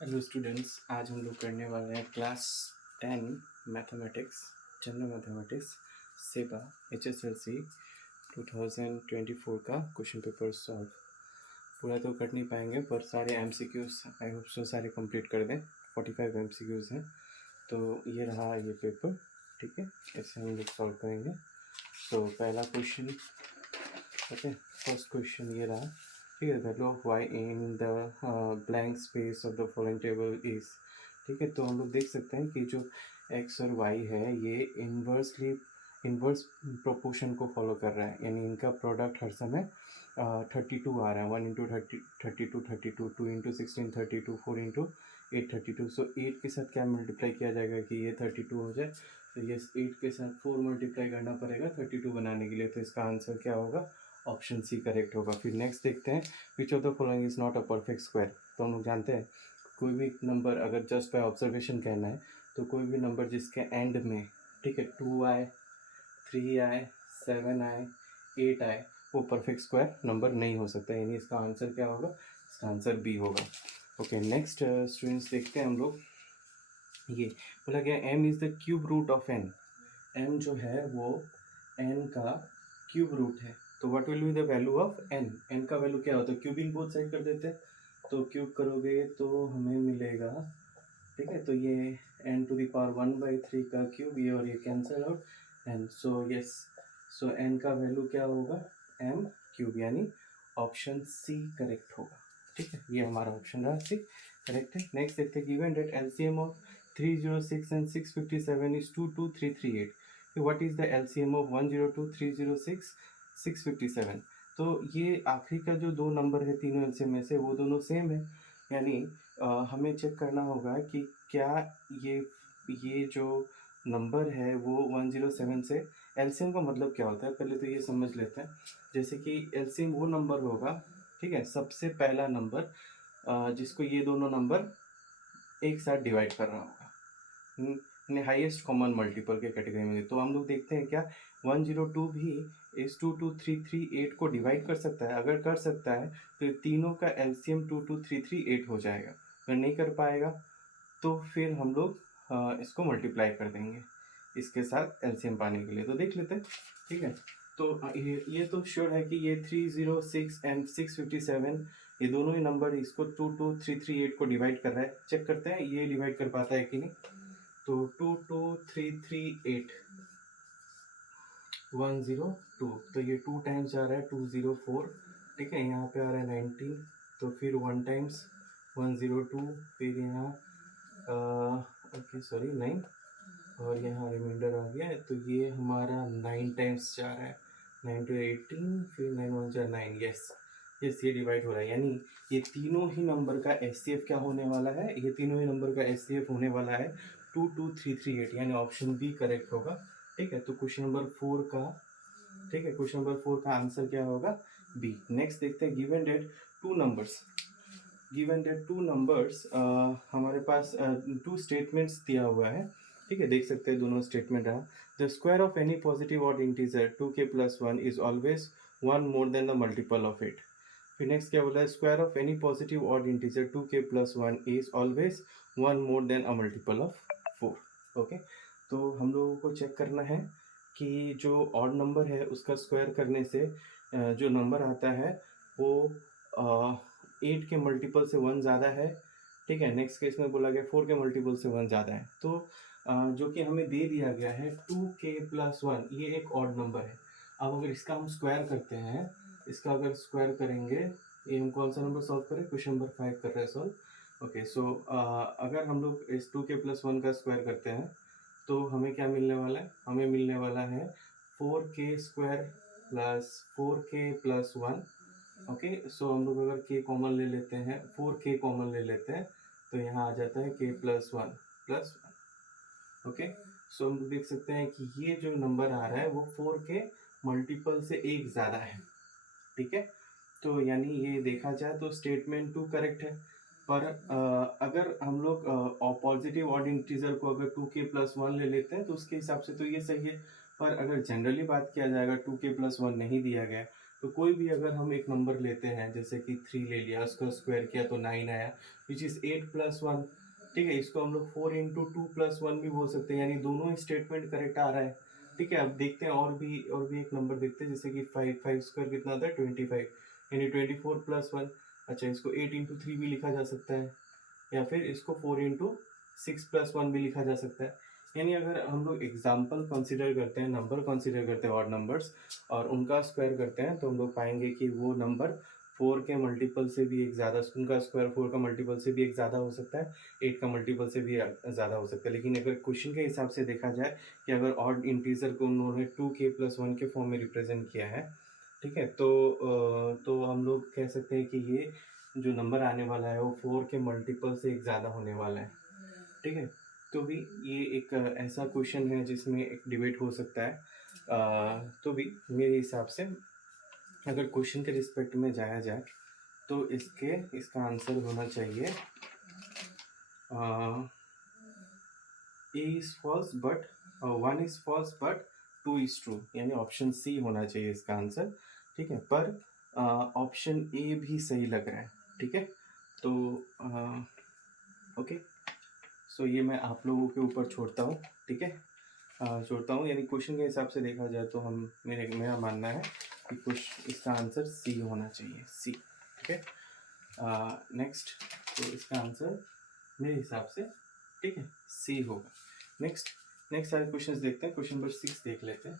Hello students, आज हम लोग करने वाले हैं क्लास 10 मैथमेटिक्स, जनरल मैथमेटिक्स, सेबा HSLC 2024 का क्वेश्चन पेपर सॉल्व। पूरा तो कर नहीं पाएंगे पर सारे MCQs आई होप सो सारे कंप्लीट कर दें। 45 MCQs हैं, तो ये रहा ये पेपर। ठीक है, इसे हम लोग सॉल्व करेंगे। तो पहला क्वेश्चन, ओके, फर्स्ट क्वेश्चन ये रहा। ठीक है, value of y in the blank space of the following table is. ठीक है, तो हम लोग देख सकते हैं कि जो x और y है ये इन्वर्स प्रोपोर्शन को फॉलो कर रहा है, यानी इनका प्रोडक्ट हर समय 32 आ रहा है। 1 इंटू 32, 2 इंटू 16 32, 4 इंटू 8 32। सो 8 के साथ क्या मल्टीप्लाई किया जाएगा कि ये 32 हो जाए। तो ये 8 के साथ 4 मल्टीप्लाई करना पड़ेगा 32 बनाने के लिए। तो इसका आंसर क्या होगा? ऑप्शन सी करेक्ट होगा। फिर नेक्स्ट देखते हैं, which of the following is not a perfect square. तो हम लोग जानते हैं कोई भी नंबर अगर जस्ट बाय ऑब्जर्वेशन कहना है तो कोई भी नंबर जिसके एंड में, ठीक है, 2i 3i 7i 8i, वो परफेक्ट स्क्वायर नंबर नहीं हो सकता, यानी इसका आंसर क्या होगा? इसका आंसर बी होगा। ओके, नेक्स्ट स्टूडेंट्स देखते हैं हम लोग। ये बोला गया m is the cube root of n। m जो है वो n का क्यूब रूट है। तो what will be the value of n? n का वैल्यू क्या होता है? क्यूबिंग बोथ साइड कर देते हैं, तो क्यूब करोगे तो हमें मिलेगा, ठीक है, तो ये n टू द पावर 1/3 का क्यूब, ये और ये cancel out, n। So yes, so n का वैल्यू क्या होगा? m क्यूब, यानी ऑप्शन सी करेक्ट होगा। ठीक है, ये हमारा ऑप्शन रहा सी करेक्ट है। नेक्स्ट देखते हैं, given that LCM of 306 and 657 is 22338। What is the LCM of 102 306 657? तो ये आखिरी का जो दो नंबर है तीनों LCM में से, वो दोनों सेम है, यानी हमें चेक करना होगा कि क्या ये जो नंबर है वो 107 से, LCM का मतलब क्या होता है पहले तो ये समझ लेते हैं। जैसे कि LCM वो नंबर होगा, ठीक है, सबसे पहला नंबर जिसको ये दोनों नंबर एक साथ डिवाइड कर रहा होगा, हाईएस्ट कॉमन मल्टीपल के कैटेगरी में। तो हम लोग देखते हैं क्या 102 भी इस 22338 को डिवाइड कर सकता है? अगर कर सकता है तो तीनों का LCM 22338 हो जाएगा। अगर नहीं कर पाएगा तो फिर हम लोग इसको मल्टीप्लाई कर देंगे इसके साथ LCM पाने के लिए। तो देख लेते हैं, ठीक है। तो ये तो श्योर है कि ये 306 एंड 657, ये दोनों ही नंबर इसको 22338 को डिवाइड कर रहा है। चेक करते हैं ये डिवाइड कर पाता है कि नहीं। तो 22338 102, तो ये 2 टाइम्स जा रहा है 204, ठीक है, यहाँ पे आ रहा है 19, तो फिर 1 टाइम्स 102, फिर यहाँ ओके सॉरी 9, और यहाँ रिमाइंडर आ गया है, तो ये हमारा 9 टाइम्स जा रहा है। 9 to 18, फिर 9 1 जा 9, यस यस, ये डिवाइड हो रहा है, यानी ये तीनों ही नंबर का SCF क्या होने वाला है? ये तीनों ही नंबर का SCF होने वाला है 22338, यानी ऑप्शन बी करेक्ट होगा। ठीक है, तो क्वेश्चन नंबर 4 का, ठीक है, क्वेश्चन नंबर 4 का आंसर क्या होगा? बी। नेक्स्ट देखते हैं, गिवन डेट टू नंबर्स, हमारे पास टू स्टेटमेंट्स दिया हुआ है। ठीक है, देख सकते हैं दोनों स्टेटमेंट रहा। The square of any positive odd integer 2k + 1 is always 1 more than the multiple of it. फिर नेक्स्ट क्या बोला है? Square of any positive odd integer 2k + 1 is always 1 more than a multiple of 4। Okay, तो हम लोगों को check करना है कि जो ऑड नंबर है उसका स्क्वायर करने से जो नंबर आता है वो 8 के मल्टीपल से 1 ज़्यादा है। ठीक है, नेक्स्ट केस में बोला गया 4 के मल्टीपल से 1 ज़्यादा है। तो जो कि हमें दे दिया गया है 2k + 1, ये एक ऑड नंबर है। अब अगर इसका हम स्क्वायर करते हैं, इसका अगर स्क्वायर करेंगे, ये हम कौन सा नंबर सॉल्व करें? क्वेश्चन नंबर 5 कर रहे हैं सॉल्व। ओके, सो अगर हम लोग इस 2k + 1 का स्क्वायर करते हैं तो हमें क्या मिलने वाला है? हमें मिलने वाला है 4k² + 4k + 1। ओके, सो हम लोग अगर k कॉमन ले लेते हैं, 4k कॉमन ले लेते हैं, तो यहाँ आ जाता है k + 1 + 1। ओके, सो हम देख सकते हैं कि ये जो नंबर आ रहा है वो 4 के मल्टीपल से एक ज़्यादा है। ठीक है, तो यानी ये देखा जाए तो स्टेटमेंट 2 करेक्ट है। पर अगर हम लोग पॉजिटिव ऑड इंटीजर को अगर 2k + 1 ले लेते हैं तो उसके हिसाब से तो ये सही है। पर अगर जनरली बात किया जाएगा 2k + 1 नहीं दिया गया, तो कोई भी अगर हम एक नंबर लेते हैं, जैसे कि 3 ले लिया, उसका स्क्वायर किया तो 9 आया, विच इज़ 8 प्लस 1। ठीक है, इसको हम लोग 4 इंटू 2 प्लस 1 भी बोल सकते हैं, यानी दोनों ही स्टेटमेंट करेक्ट आ रहा है। ठीक है, अब देखते हैं और भी एक नंबर देखते हैं, जैसे कि 5 स्क्वायर कितना होता है 25, यानी 24 प्लस 1। अच्छा, इसको 8 इंटू 3 भी लिखा जा सकता है, या फिर इसको 4 इंटू 6 प्लस 1 भी लिखा जा सकता है। यानी अगर हम लोग एग्जाम्पल कंसिडर करते हैं, नंबर कंसिडर करते हैं ऑड नंबर्स, और उनका स्क्वायर करते हैं, तो हम लोग पाएंगे कि वो नंबर 4 के मल्टीपल से भी एक ज़्यादा, उनका स्क्वायर 4 का मल्टीपल से भी एक ज़्यादा हो सकता है, 8 का मल्टीपल से भी ज़्यादा हो सकता है। लेकिन अगर क्वेश्चन के हिसाब से देखा जाए कि अगर ऑड इंटीजर को उन्होंने 2k प्लस 1 के फॉर्म में रिप्रेजेंट किया है, ठीक है, तो हम लोग कह सकते हैं कि ये जो नंबर आने वाला है वो 4 के मल्टीपल से एक ज़्यादा होने वाला है। ठीक है, तो भी ये एक ऐसा क्वेश्चन है जिसमें एक डिबेट हो सकता है। तो भी मेरे हिसाब से अगर क्वेश्चन के रिस्पेक्ट में जाया जाए तो इसका आंसर होना चाहिए A is false but 1 is false but 2 is true, यानी ऑप्शन सी होना चाहिए इसका आंसर। ठीक है, पर ऑप्शन ए भी सही लग रहा है। ठीक है, तो ओके, सो ये मैं आप लोगों के ऊपर छोड़ता हूँ। ठीक है, छोड़ता हूँ, यानी क्वेश्चन के हिसाब से देखा जाए तो मेरा मानना है कि कुछ इसका आंसर सी होना चाहिए, सी। ठीक है, नेक्स्ट, तो इसका आंसर मेरे हिसाब से, ठीक है, सी होगा। नेक्स्ट सारे क्वेश्चंस देखते हैं। क्वेश्चन नंबर 6 देख लेते हैं।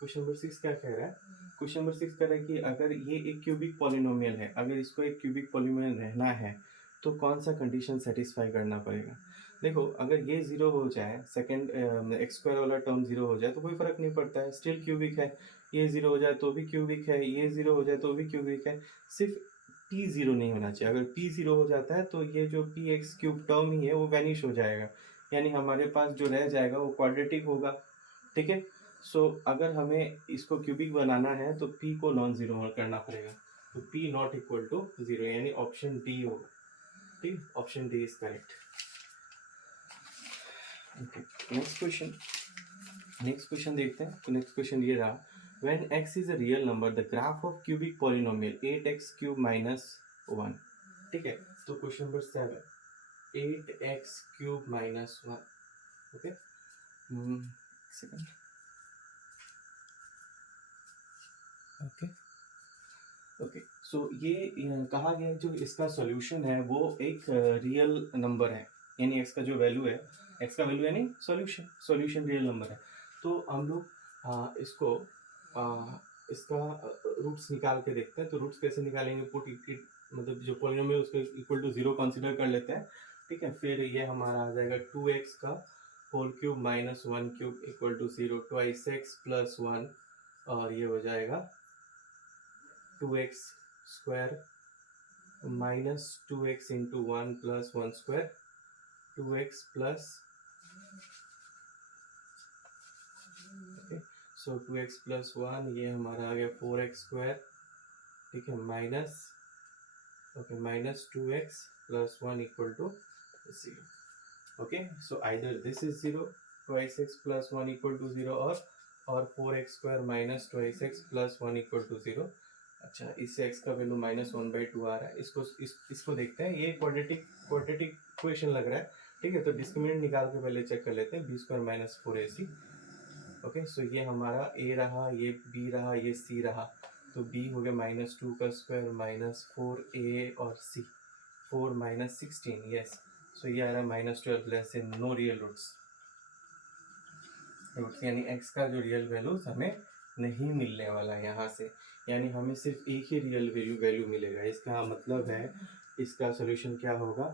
क्वेश्चन नंबर 6 क्या कह रहा है? क्वेश्चन नंबर 6 कह रहा है कि अगर ये एक क्यूबिक पॉलिनोमियल है, अगर इसको एक क्यूबिक पॉलिनोमियल रहना है तो कौन सा कंडीशन सेटिस्फाई करना पड़ेगा? देखो, अगर ये जीरो हो जाए, सेकंड एक्स स्क्वायर वाला टर्म जीरो हो जाए तो कोई फर्क नहीं पड़ता है, स्टिल क्यूबिक है। ये जीरो हो जाए तो भी क्यूबिक है, ये जीरो हो जाए तो भी क्यूबिक है। सिर्फ पी जीरो नहीं होना चाहिए। अगर पी जीरो हो जाता है तो ये जो पी एक्स क्यूब टर्म ही है वो वैनिश हो जाएगा, यानी हमारे पास जो रह जाएगा वो क्वाड्रेटिक होगा। ठीक है, सो अगर हमें इसको क्यूबिक बनाना है तो पी को नॉन जीरो करना पड़ेगा, तो P not equal to zero, यानी ऑप्शन डी होगा। ठीक, option D is correct. Okay, next question देखते हैं। तो नेक्स्ट क्वेश्चन ये रहा, when x is a real number the graph of cubic polynomial 8x cube minus 1। ठीक है, तो question number 7, 8x cube minus 1। Okay, second, okay, so ये कहा गया है जो इसका सॉल्यूशन है वो एक रियल नंबर है, यानी x का जो वैल्यू है, x का वैल्यू यानी सॉल्यूशन रियल नंबर है। तो हम लोग इसको इसका रूट्स निकाल के देखते हैं। तो रूट्स कैसे निकालेंगे? पुट इट, मतलब जो पॉलिनोमियल उसको इक्वल टू जीरो कंसीडर कर लेते हैं। ठीक है, फिर ये हमारा आ जाएगा 2x का whole cube minus 1 cube equal to 0, twice X plus 1, और ये हो जाएगा 2x square minus 2x into 1 plus 1 square, 2x plus, okay, so 2x plus 1, ये हमारा आ गया 4x स्क्वायर। ठीक है, minus, okay, minus 2x plus 1 equal to 0। Okay, so either this is 0, twice X plus 1 equal to 0, और 4x square minus twice X plus 1 equal to 0। अच्छा, इससे x का वैल्यू -1/2 आ रहा है। इसको देखते हैं, ये क्वाड्रेटिक इक्वेशन लग रहा है। ठीक है, तो डिस्क्रिमिनेंट निकाल के पहले चेक कर लेते हैं, B square minus 4ac। Okay, so ये हमारा a रहा, ये b रहा, ये c रहा, तो b हो गया -2 का स्क्वायर माइनस 4a और c, 4 माइनस 16, यस। सो ये आ रहा है -12 less in no real roots, यानी x का जो रियल वैल्यूज हमें नहीं मिलने वाला है यहाँ से, यानी हमें सिर्फ एक ही रियल वैल्यू मिलेगा। इसका मतलब है इसका सोल्यूशन क्या होगा,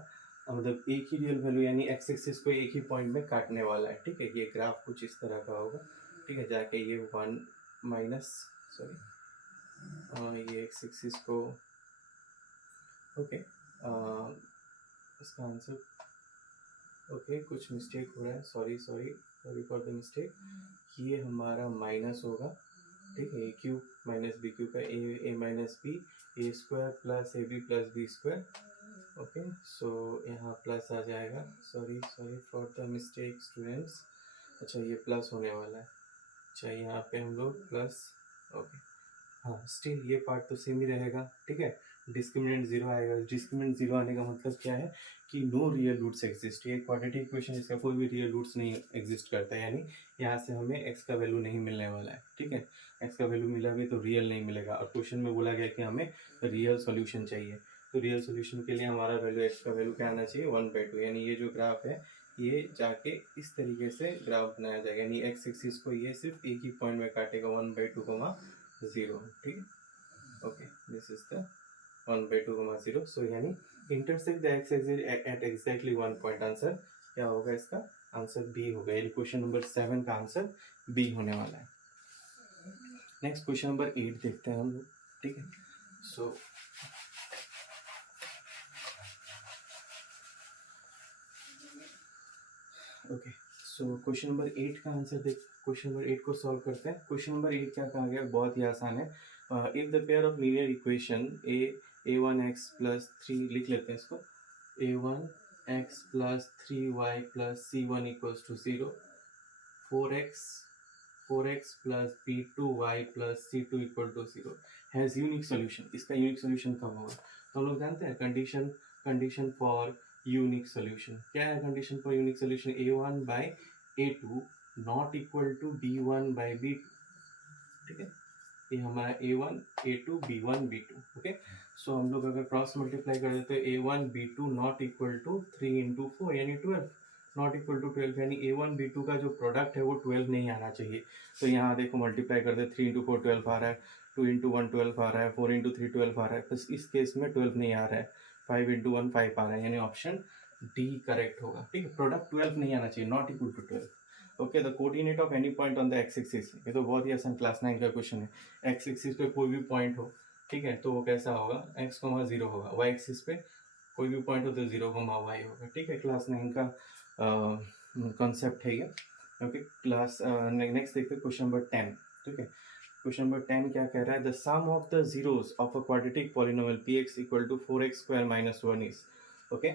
मतलब एक ही रियल वैल्यू, यानी एक्स एक्सिस को एक ही पॉइंट में काटने वाला है। ठीक है, ये ग्राफ कुछ इस तरह का होगा। ठीक है, जाके ये 1 माइनस, सॉरी, ये एक्स एक्सिस को, ओके, इसका आंसर, ओके, कुछ मिस्टेक हो रहा है, सॉरी फॉर द मिस्टेक। ये हमारा माइनस होगा। ठीक है, A cube minus B cube का A minus B, A square plus A B plus B square. Okay, so यहाँ प्लस आ जाएगा, sorry for the mistake students. अच्छा, ये प्लस होने वाला है। अच्छा, यहाँ पे हम लोग प्लस, ओके, हाँ स्टिल ये पार्ट तो सेम ही रहेगा, ठीक है। डिस्क्रिमिनेंट जीरो आएगा। डिस्क्रिमिनेंट जीरो आने का मतलब क्या है कि नो रियल रूट्स एग्जिस्ट। ये एक क्वाड्रेटिक इक्वेशन है, इसका कोई भी रियल रूट्स नहीं एग्जिस्ट करता है, यानी यहाँ से हमें एक्स का वैल्यू नहीं मिलने वाला है, ठीक है। एक्स का वैल्यू मिला भी तो रियल नहीं मिलेगा, और क्वेश्चन में बोला गया कि हमें रियल सॉल्यूशन चाहिए। तो रियल सॉल्यूशन के लिए हमारा वैल्यू एक्स का वैल्यू क्या आना चाहिए 1/2, यानी ये जो ग्राफ है ये जाके इस तरीके से ग्राफ बनाया जाएगा, यानी एक्स एक्सिस को ये सिर्फ एक ही पॉइंट में काटेगा 1/2, 0, ठीक है। Okay, this is the 1/2, 0। सो यानी intersect the X axis at exactly 1 point. Answer क्या होगा इसका? आंसर बी होगा, यानी क्वेश्चन नंबर 7 का आंसर बी होने वाला है। नेक्स्ट क्वेश्चन नंबर 8 देखते हैं हम लोग, ठीक है। So okay, so question number 8 का आंसर देख, क्वेश्चन नंबर 8 को सॉल्व करते हैं। क्वेश्चन नंबर 8 क्या कहा गया? बहुत ही आसान है। If the pair of linear equation a1x plus 3, लिख लेते हैं इसको, a1x plus 3y plus c1 equals to 0, 4x plus b2y plus c2 equal to 0 has unique solution. इसका यूनिक सोल्यूशन कब होगा? तो हम लोग जानते हैं कंडीशन फॉर यूनिक सोल्यूशन क्या है? Condition for unique solution a1 by a2 not equal to b1 by b2, ठीक है। ये हमारा a1 a2 b1 b2, okay. सो हम लोग अगर क्रॉस मल्टीप्लाई कर देते हैं a1 b2 not equal to 3 into 4 यानी 12, नॉट इक्वल टू 12, यानी a1 b2 का जो प्रोडक्ट है वो 12 नहीं आना चाहिए। तो यहाँ देखो मल्टीप्लाई कर दे, 3 इंटू 4 12 आ रहा है, 2 इंटू 1 12 आ रहा है, 4 इंटू 3 12 आ रहा है, बस इस केस में 12 नहीं आ रहा है, 5 इंटू 1 5 आ रहा है, यानी ऑप्शन डी करेक्ट होगा, ठीक है। प्रोडक्ट 12 नहीं आना चाहिए, not equal to 12। Okay, the coordinate of any point on the X axis, ये तो बहुत ही आसान क्लास 9 का क्वेश्चन है। एक्स एक्सिस पे कोई भी पॉइंट हो, ठीक है, तो वो कैसा होगा? x, 0 होगा। वाई एक्सिस पे कोई भी पॉइंट हो तो 0, y होगा, ठीक है। क्लास 9 का कॉन्सेप्ट है ये, ओके। क्लास नेक्स्ट देखते हैं क्वेश्चन नंबर 10, ठीक है। क्वेश्चन नंबर 10 क्या कह रहा है? The sum of the zeros of a quadratic polynomial px equal to 4x square minus 1 is, okay.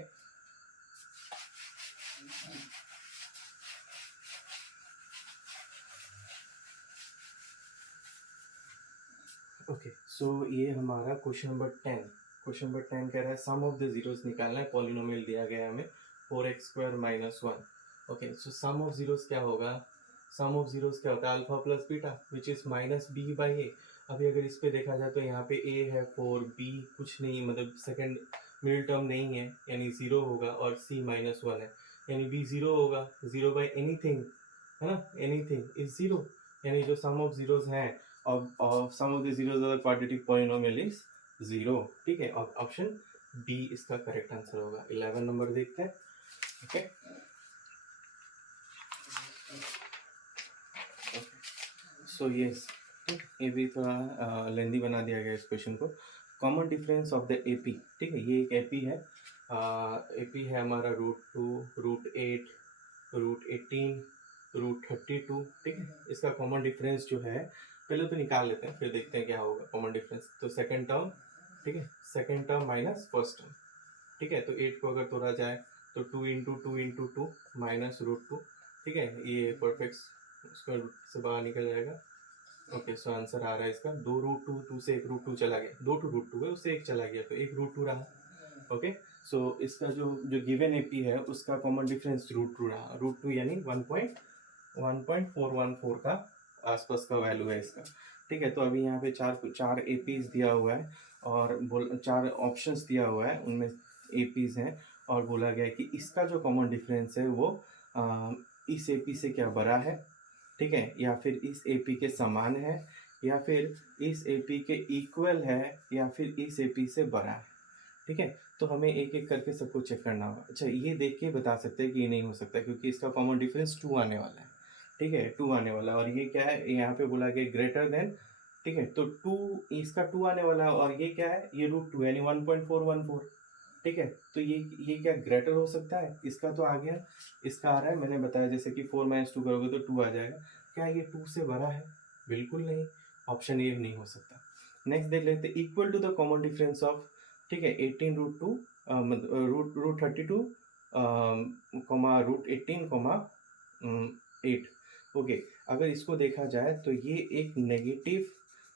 Okay, so ये हमारा क्वेश्चन नंबर 10, क्वेश्चन नंबर 10 कह रहा है सम ऑफ द जीरोस निकालना है, पॉलिनोमियल दिया गया है हमें 4x square minus 1। Okay, so sum of zeros क्या होगा? सम ऑफ जीरोस क्या होता है? Alpha plus beta which is minus B by A. अभी अगर इस पे देखा जाए तो यहाँ पे ए है 4, बी कुछ नहीं, मतलब सेकंड मिडिल टर्म नहीं है, यानी 0 होगा, और सी माइनस 1 है, यानी बी 0 होगा। 0 बाई एनीथिंग, है ना, एनीथिंग इज 0, यानी जो सम ऑफ जीरोस हैं of some of the zeros of the quadratic polynomial is 0, ठीक है। और ऑप्शन बी इसका करेक्ट आंसर होगा। 11 नंबर देखते हैं, ओके। सो यस, ये भी थोड़ा लेंदी बना दिया गया इस क्वेश्चन को। Common difference of the AP, ठीक है, ये एक एपी है, एपी है हमारा √2, √8, √18, √32, ठीक है। इसका कॉमन डिफरेंस जो है पहले तो निकाल लेते हैं, फिर देखते हैं क्या होगा कॉमन डिफरेंस। तो सेकंड टर्म, ठीक है, second term minus first term, ठीक है। तो 8 को अगर तोड़ा जाए तो 2 इंटू 2 इंटू 2 माइनस √2, ठीक है, ये परफेक्ट स्क्वायर रूट से बाहर निकल जाएगा। ओके, सो आंसर आ रहा है इसका 2 √2, 2 से 1 √2 चला गया, 2 टू √2 है, उससे 1 चला गया तो 1 √2 रहा। ओके, सो इसका जो गिवन एपी है उसका कॉमन डिफरेंस √2 रहा, √2 यानी 1.414 का आसपास का वैल्यू है इसका, ठीक है। तो अभी यहाँ पे चार एपीज दिया हुआ है और 4 ऑप्शंस दिया हुआ है, उनमें एपीज हैं, और बोला गया है कि इसका जो कॉमन डिफरेंस है वो इस एपी से क्या बड़ा है, ठीक है, या फिर इस एपी के समान है, या फिर इस एपी के इक्वल है, या फिर इस एपी से बड़ा है, ठीक है। तो हमें एक एक करके सबको चेक करना होगा। अच्छा, ये देख के बता सकते हैं कि ये नहीं हो सकता क्योंकि इसका कॉमन डिफरेंस 2 आने वाला है, ठीक है, 2 आने वाला है। और ये क्या है? यहाँ पे बोला गया ग्रेटर देन, ठीक है, तो 2, इसका 2 आने वाला है, और ये क्या है? ये √2 यानी 1.414, ठीक है। तो ये क्या ग्रेटर हो सकता है? इसका तो आ गया, इसका आ रहा है, मैंने बताया जैसे कि 4 - 2 करोगे तो 2 आ जाएगा। क्या ये 2 से बड़ा है? बिल्कुल नहीं, ऑप्शन ए नहीं हो सकता। नेक्स्ट देख लेते हैं, equal to the common difference of, ठीक है, 18 √2 √32 √18 8। ओके, अगर इसको देखा जाए तो ये एक नेगेटिव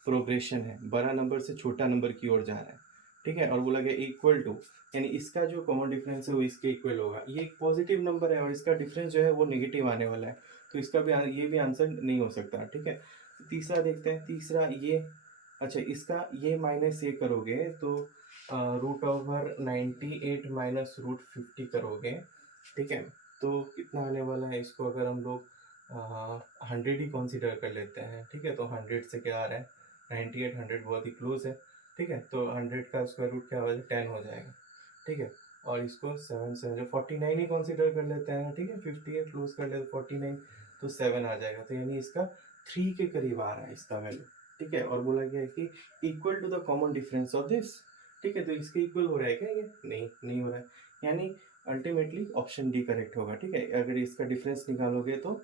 प्रोग्रेशन है, बड़ा नंबर से छोटा नंबर की ओर जा रहा है, ठीक है। और बोला गया इक्वल टू, यानी इसका जो कॉमन डिफरेंस है वो इसके इक्वल होगा। ये एक पॉजिटिव नंबर है और इसका डिफरेंस जो है वो नेगेटिव आने वाला है, तो इसका भी ये भी आंसर नहीं हो सकता, ठीक है। तीसरा देखते हैं, तीसरा ये, अच्छा इसका ये माइनस ये करोगे तो √98 माइनस √50 करोगे, ठीक है। तो कितना आने वाला है, इसको अगर हम लोग 100 ही कंसीडर कर लेते हैं, ठीक है। तो 100 से क्या आ रहा है, 98, 100 बहुत ही क्लोज है, ठीक है। तो 100 का स्क्वायर रूट क्या हो जाएगा, 10 हो जाएगा, ठीक है। और इसको 7 से जो 49 ही कंसीडर कर लेते हैं, ठीक है। 58 क्लोज कर लेते 49, तो 7 आ जाएगा। तो यानी इसका 3 के करीब आ रहा है इसका वैल्यू, ठीक है। और बोला गया है कि equal to the common difference of this, ठीक है। तो इसके इक्वल हो रहा है क्या ये, नहीं हो रहा है, यानी अल्टीमेटली ऑप्शन डी करेक्ट होगा, ठीक है। अगर इसका डिफरेंस निकालोगे तो,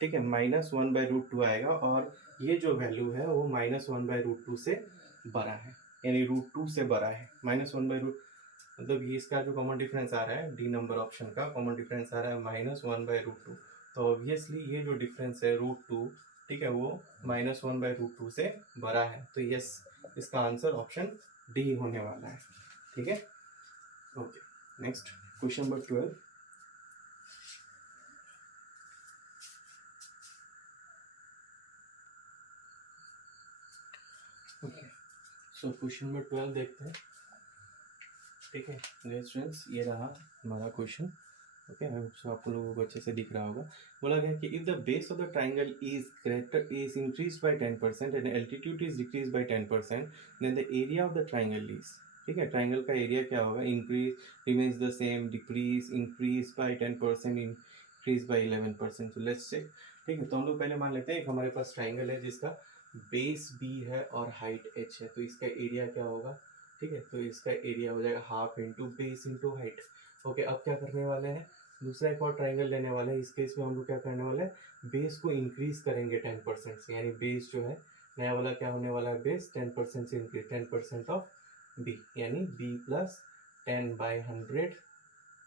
ठीक है, -1/√2 आएगा, और ये जो वैल्यू है वो -1/√2 से बड़ा है, यानी √2 से बड़ा है। -1/√, मतलब ये इसका जो कॉमन डिफरेंस आ रहा है, डी नंबर ऑप्शन का कॉमन डिफरेंस आ रहा है -1/√2, तो ऑब्वियसली ये जो डिफरेंस है √2, ठीक है, वो -1/√2 से बड़ा है। तो यस, इसका आंसर ऑप्शन डी होने वाला है, ठीक है। Okay, next question number 12। Okay, so question number 12 देखते हैं, ठीक है। स्टूडेंट्स, ये रहा हमारा question, okay. I hope so आप लोगों को अच्छे से दिख रहा होगा। बोला गया कि if the base of the triangle is increase by 10% and altitude is decrease by 10%, then the area of the triangle is, ठीक है। ट्राइंगल का एरिया क्या होगा, increase, remains the same, decrease, increase by 10%, increase by 11%। तो let's check, ठीक है। तो हम लोग पहले मान लेते हैं एक हमारे पास ट्राइंगल है जिसका बेस बी है और हाइट एच है, तो इसका एरिया क्या होगा, ठीक है। तो इसका एरिया हो जाएगा half into base into height. Okay, अब क्या करने वाले हैं, दूसरा एक और ट्राइंगल लेने वाले हैं। इस केस में हम लोग क्या करने वाले हैं, बेस को इंक्रीज करेंगे 10% से, यानी बेस जो है नया वाला क्या होने वाला है, बेस 10% से इंक्रीज, 10% ऑफ बी, यानी बी प्लस 10/100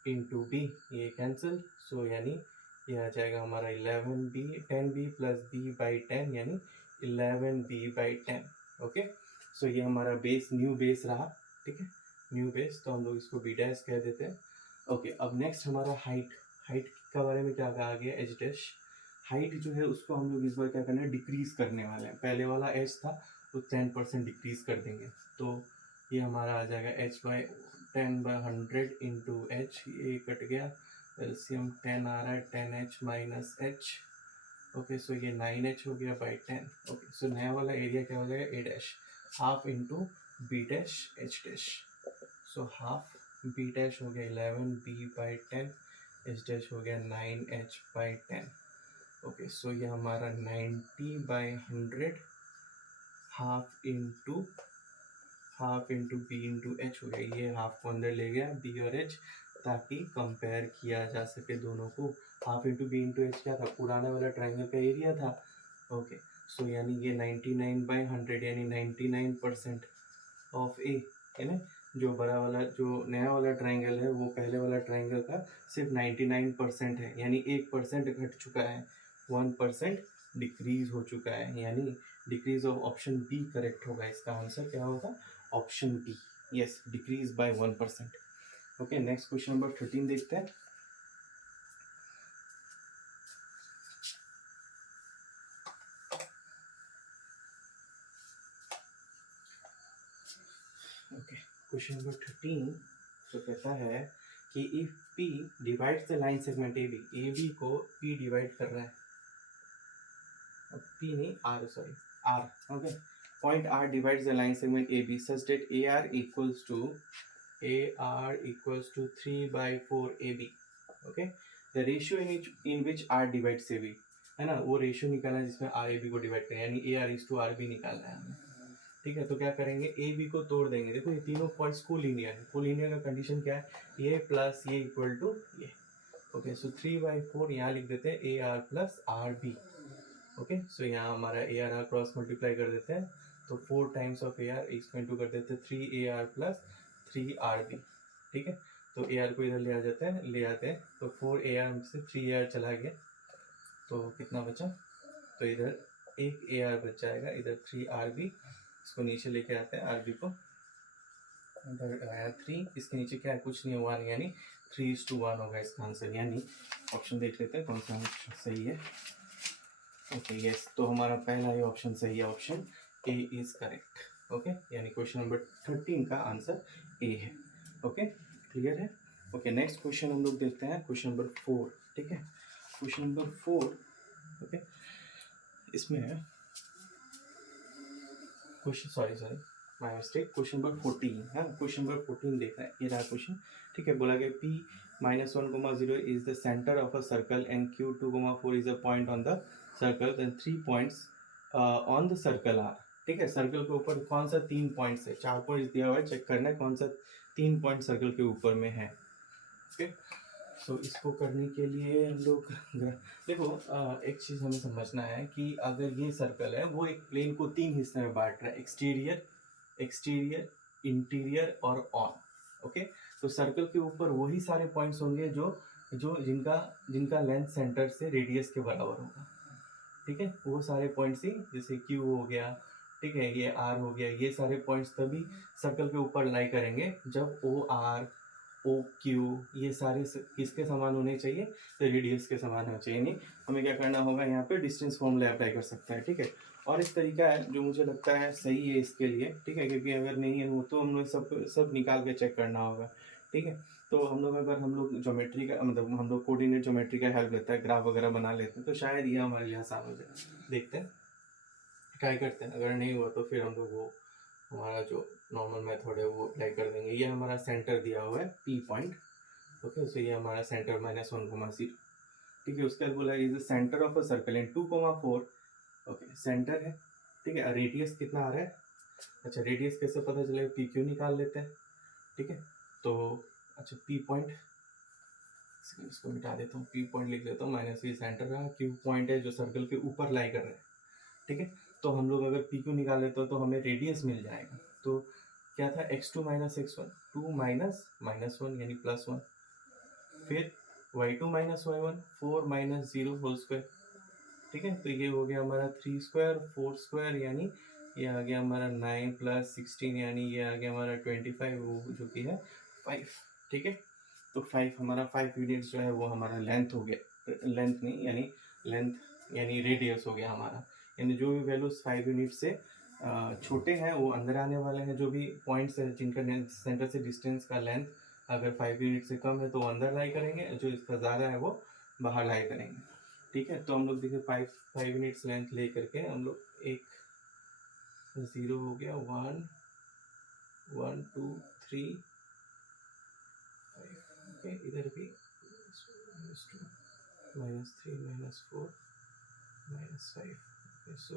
इंटू बी, ये कैंसिल, सो यानी ये आ जाएगा हमारा 11b, 10b प्लस b/10, यानी 11b/10। ओके, सो ये हमारा बेस, न्यू बेस रहा, ठीक है, न्यू बेस, तो हम लोग इसको बी डैश कह देते हैं। ओके, अब नेक्स्ट हमारा हाइट, हाइट का बारे में क्या कहा गया, एच डैश। हाइट जो है उसको हम लोग इस बार क्या करना है, डिक्रीज करने वाले हैं। पहले वाला एच था वो 10% डिक्रीज कर देंगे, तो ये हमारा आ जाएगा h/10/100 इंटू एच, ये कट गया, एलसीएम 10 आ रहा है, 10h minus H. Okay, so ये 9h हो गया बाई 10। ओके, सो नया वाला एरिया क्या हो जाएगा, A dash, half into B dash H dash, so half B dash हो गया 11b/10, एच डैश हो गया 9h/10। ओके, सो ये हमारा 90/100 half into B into H हो गया। ये हाफ को अंदर ले गया बी और एच, ताकि कंपेयर किया जा सके दोनों को। Half into B into H क्या था, पुराने वाला ट्राइंगल का एरिया था। ओके, सो यानी ये 99/100 यानी 99% ऑफ ए, है ना। जो बड़ा वाला, जो नया वाला ट्राइंगल है वो पहले वाला ट्राइंगल का सिर्फ 99% है, यानी 1% घट चुका है, 1% डिक्रीज हो चुका है, यानी decrease of option B correct होगा। इसका आंसर क्या होगा, option B, yes, decrease by 1%। Okay, next question number 13 देखते हैं। ओके, क्वेश्चन नंबर 13 तो कहता है कि if P divides the line segment AB को P डिवाइड कर रहा है, P नहीं R, sorry R, okay, point R divides the line segment AB such that AR equals to 3/4 AB। Okay, the ratio in which R divides AB, है ना, वो ratio निकालना है जिसमें R AB को डिवाइड करें, यानी AR/RB निकालना है हमें, ठीक है। तो क्या करेंगे, ए बी को तोड़ देंगे। देखो ये तीनों पॉइंट्स कोलिनियर है, कोलिनियर का कंडीशन क्या है, ये प्लस ये इक्वल टू ये। ओके, सो 3/4 यहाँ लिख देते हैं A R plus R B. Okay, so यहाँ हमारा ए आर क्रॉस मल्टीप्लाई कर देते हैं, तो 4 टाइम्स ऑफ ए आर इसको इनटू कर देते हैं 3AR प्लस 3RB, ठीक है। तो ए आर को इधर ले आते हैं, तो 4AR से 3AR चला गया, तो कितना बचा, तो इधर एक ए आर बच जाएगा, इधर 3 RB, इसको नीचे लेके आते हैं RB को, इधर आया 3, इसके नीचे क्या है, कुछ नहीं, 1, यानी 3:1 होगा इसका आंसर। यानी ऑप्शन देख लेते हैं कौन सा ऑप्शन सही है। ओके यस, तो हमारा पहला ही ऑप्शन सही है, option A is correct. Okay, यानी क्वेश्चन नंबर 13 का आंसर ए है। ओके क्लियर है। ओके नेक्स्ट क्वेश्चन हम लोग देखते हैं, क्वेश्चन नंबर 4। ठीक है, क्वेश्चन नंबर 4। ओके, इसमें है question, sorry my mistake, question number 14 है, क्वेश्चन नंबर 14 देखना है, ये रहा क्वेश्चन। ठीक है, बोला गया P-1,0 is the centre of a circle and Q2,4 is a point on the circle, then 3 points on the circle are. ठीक है, सर्कल के ऊपर कौन सा 3 पॉइंट्स है, 4 पॉइंट्स दिया हुआ है, चेक करना है कौन सा 3 पॉइंट सर्कल के ऊपर में है। ओके, सो इसको करने के लिए हम लोग देखो, एक चीज़ हमें समझना है कि अगर ये सर्कल है, वो एक प्लेन को 3 हिस्से में बांट रहा है, एक्सटीरियर, इंटीरियर और ऑन। ओके, तो सर्कल के ऊपर वही सारे पॉइंट्स होंगे जो जो जिनका लेंथ सेंटर से रेडियस के बराबर होगा। ठीक है, वो सारे पॉइंट्स ही, जैसे Q हो गया, ठीक है, ये R हो गया, ये सारे पॉइंट्स तभी सर्कल के ऊपर लाई करेंगे जब OR OQ ये सारे किसके समान होने चाहिए, तो रेडियस के समान होना चाहिए। नहीं, हमें क्या करना होगा, यहाँ पे डिस्टेंस फॉर्मूला अप्लाई कर सकता है। ठीक है, और एक तरीका है जो मुझे लगता है सही है इसके लिए। ठीक है, क्योंकि अगर नहीं है वो तो हम लोग सब निकाल के चेक करना होगा। ठीक है, तो हम लोग ज्योमेट्री का, मतलब हम लोग कोऑर्डिनेट ज्योमेट्री का हेल्प लेता है, ग्राफ वगैरह बना लेते हैं, तो शायद ये हमारे लिए आसान हो जाए। देखते हैं, ट्राई करते हैं, अगर नहीं हुआ तो फिर हम लोग वो हमारा जो नॉर्मल मेथड है वो अप्लाई कर देंगे। ये हमारा सेंटर दिया हुआ है P पॉइंट। ओके, सो ये हमारा सेंटर -1,0। ठीक है, उसके बाद बोला is the centre of a circle in 2,4। Okay, centre है। ठीक है, रेडियस कितना आ रहा है, अच्छा रेडियस कैसे पता चलेगा, PQ निकाल लेते हैं। ठीक है, तो अच्छा P पॉइंट, इसको मिटा देता हूँ, P पॉइंट लिख लेता हूँ, माइनस ये सेंटर रहा, Q पॉइंट है जो सर्कल के ऊपर लाई कर रहा है। ठीक है, तो हम लोग अगर PQ निकाल लेते हो तो हमें रेडियस मिल जाएगा। तो क्या था, x2 - x1, 2 -1 यानी +1, फिर y2 - y1, 4 - 0 होल स्क्वायर। ठीक है, तो ये हो गया हमारा 3 स्क्वायर 4 स्क्वायर, यानी ये आ गया हमारा 9 + 16, यानी ये आ गया हमारा 25, वो जो कि है 5। ठीक है, तो 5 हमारा 5 यूनिट्स जो है वो हमारा लेंथ हो गया, लेंथ नहीं यानी लेंथ यानी रेडियस हो गया हमारा। यानी जो भी वैल्यूज 5 यूनिट से छोटे हैं वो अंदर आने वाले हैं, जो भी पॉइंट्स है जिनका सेंटर से डिस्टेंस का लेंथ अगर 5 यूनिट से कम है तो वो अंदर लाई करेंगे, जो इसका ज़्यादा है वो बाहर लाई करेंगे। ठीक है, तो हम लोग देखिए 5 यूनिट्स लेंथ ले करके हम लोग एक 0 हो गया, 1 1 2 3 5। ओके, इधर भी -2 -3 -4 -5। ओके, सो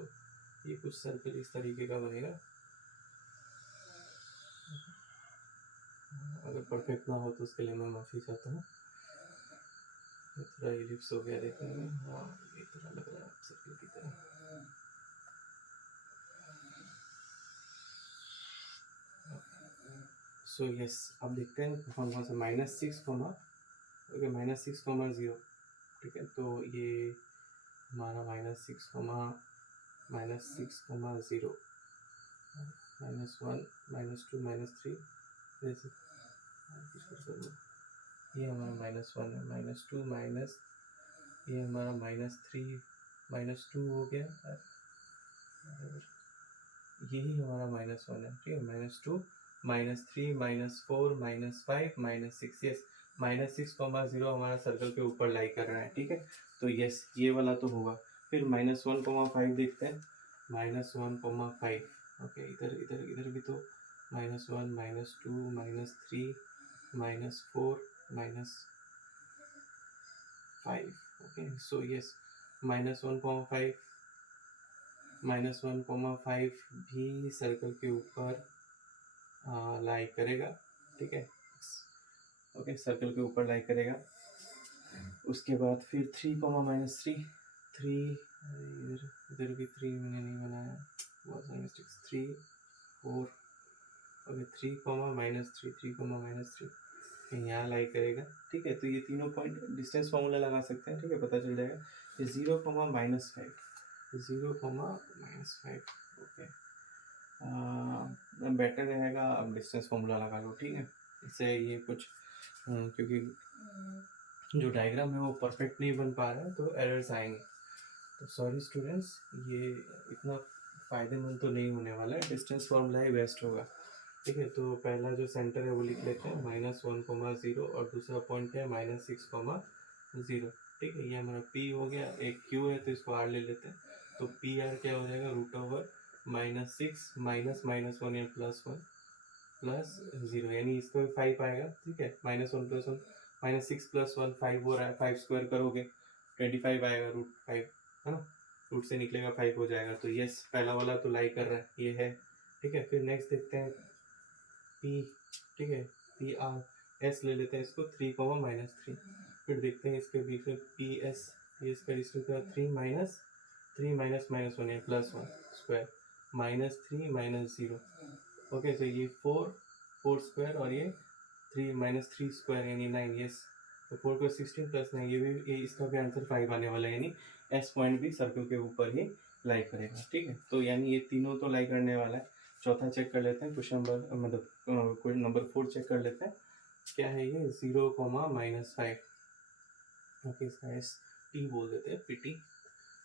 ये कुछ सर्कल इस तरीके का बनेगा। अगर परफेक्ट ना हो तो उसके लिए मैं माफ़ी चाहता हूँ। थोड़ा इलिप्स हो गया देखने में, हाँ ये थोड़ा लग रहा है सर्कल की तरह। सो यस, अब देखते हैं कौन कौन सा -6, ओके -6,0। ठीक है, तो ये हमारा -6, -6,0, -1 -2 -3, जैसे ये हमारा -1 है, -2 माइनस, ये हमारा -3 -2 हो गया, यही हमारा -1 है। ठीक है, -2 -3 -4 -5 -6, यस -6,0 हमारा सर्कल के ऊपर लाई कर रहा है। ठीक है, तो यस ये वाला तो होगा। फिर -1,5 देखते हैं, -1,5। ओके, इधर इधर इधर भी तो -1 -2 -3 -4 -5। ओके, सो यस -1,5 -1,5 भी सर्कल के ऊपर लाई करेगा। ठीक है, ओके सर्कल के ऊपर लाई करेगा। उसके बाद फिर 3, -3 इधर इधर भी 3 मैंने नहीं बनाया, बहुत मिस्टेक, 3 4। ओके 3, -3 3, -3 यहाँ लाई करेगा। ठीक है, तो ये तीनों पॉइंट डिस्टेंस फार्मूला लगा सकते हैं। ठीक है, पता चल जाएगा। ये 0, -5 0, -5। ओके, बेटर रहेगा अब डिस्टेंस फॉर्मूला लगा लो, ठीक है। इससे ये कुछ क्योंकि जो डायग्राम है वो परफेक्ट नहीं बन पा रहा है तो एरर्स आएंगे। तो सॉरी स्टूडेंट्स, ये इतना फ़ायदेमंद तो नहीं होने वाला है, डिस्टेंस फॉर्मूला ही बेस्ट होगा, ठीक है। तो पहला जो सेंटर है वो लिख लेते हैं -1, 0 और दूसरा पॉइंट क्या है -6, 0, ठीक है। ये हमारा P हो गया, एक Q है तो इसको R ले लेते हैं। तो PR क्या हो जाएगा √6 -1 या +1 +0, यानी इसको 5 आएगा, ठीक है। -1 + 1 -6 + 1 5 हो रहा है, 5 स्क्वायर करोगे 25 आएगा, √5 है ना, रूट से निकलेगा 5 हो जाएगा। तो यस, पहला वाला तो लाई कर रहा है, ये है, ठीक है। फिर नेक्स्ट देखते हैं P, ठीक है, PR S ले लेते हैं इसको 3, -3। फिर देखते हैं इसके बीच में PS, ये इसका डिस्टेंस का 3 -3 -1 या +1 स्क्वायर -3 -0। ओके, तो ये 4 स्क्वायर और ये 3 स्क्वायर यानी 9, यस। तो 4 को 16 + 9, ये इसका भी आंसर 5 आने वाला है, यानी S पॉइंट भी सर्कल के ऊपर ही लाई करेगा, ठीक है। तो यानी ये तीनों तो लाई करने वाला है। चौथा चेक कर लेते हैं, क्वेश्चन नंबर मतलब क्वेश्चन नंबर 4 चेक कर लेते हैं, क्या है ये 0, -5। ओके, इसका एस टी बोल देते हैं, PT।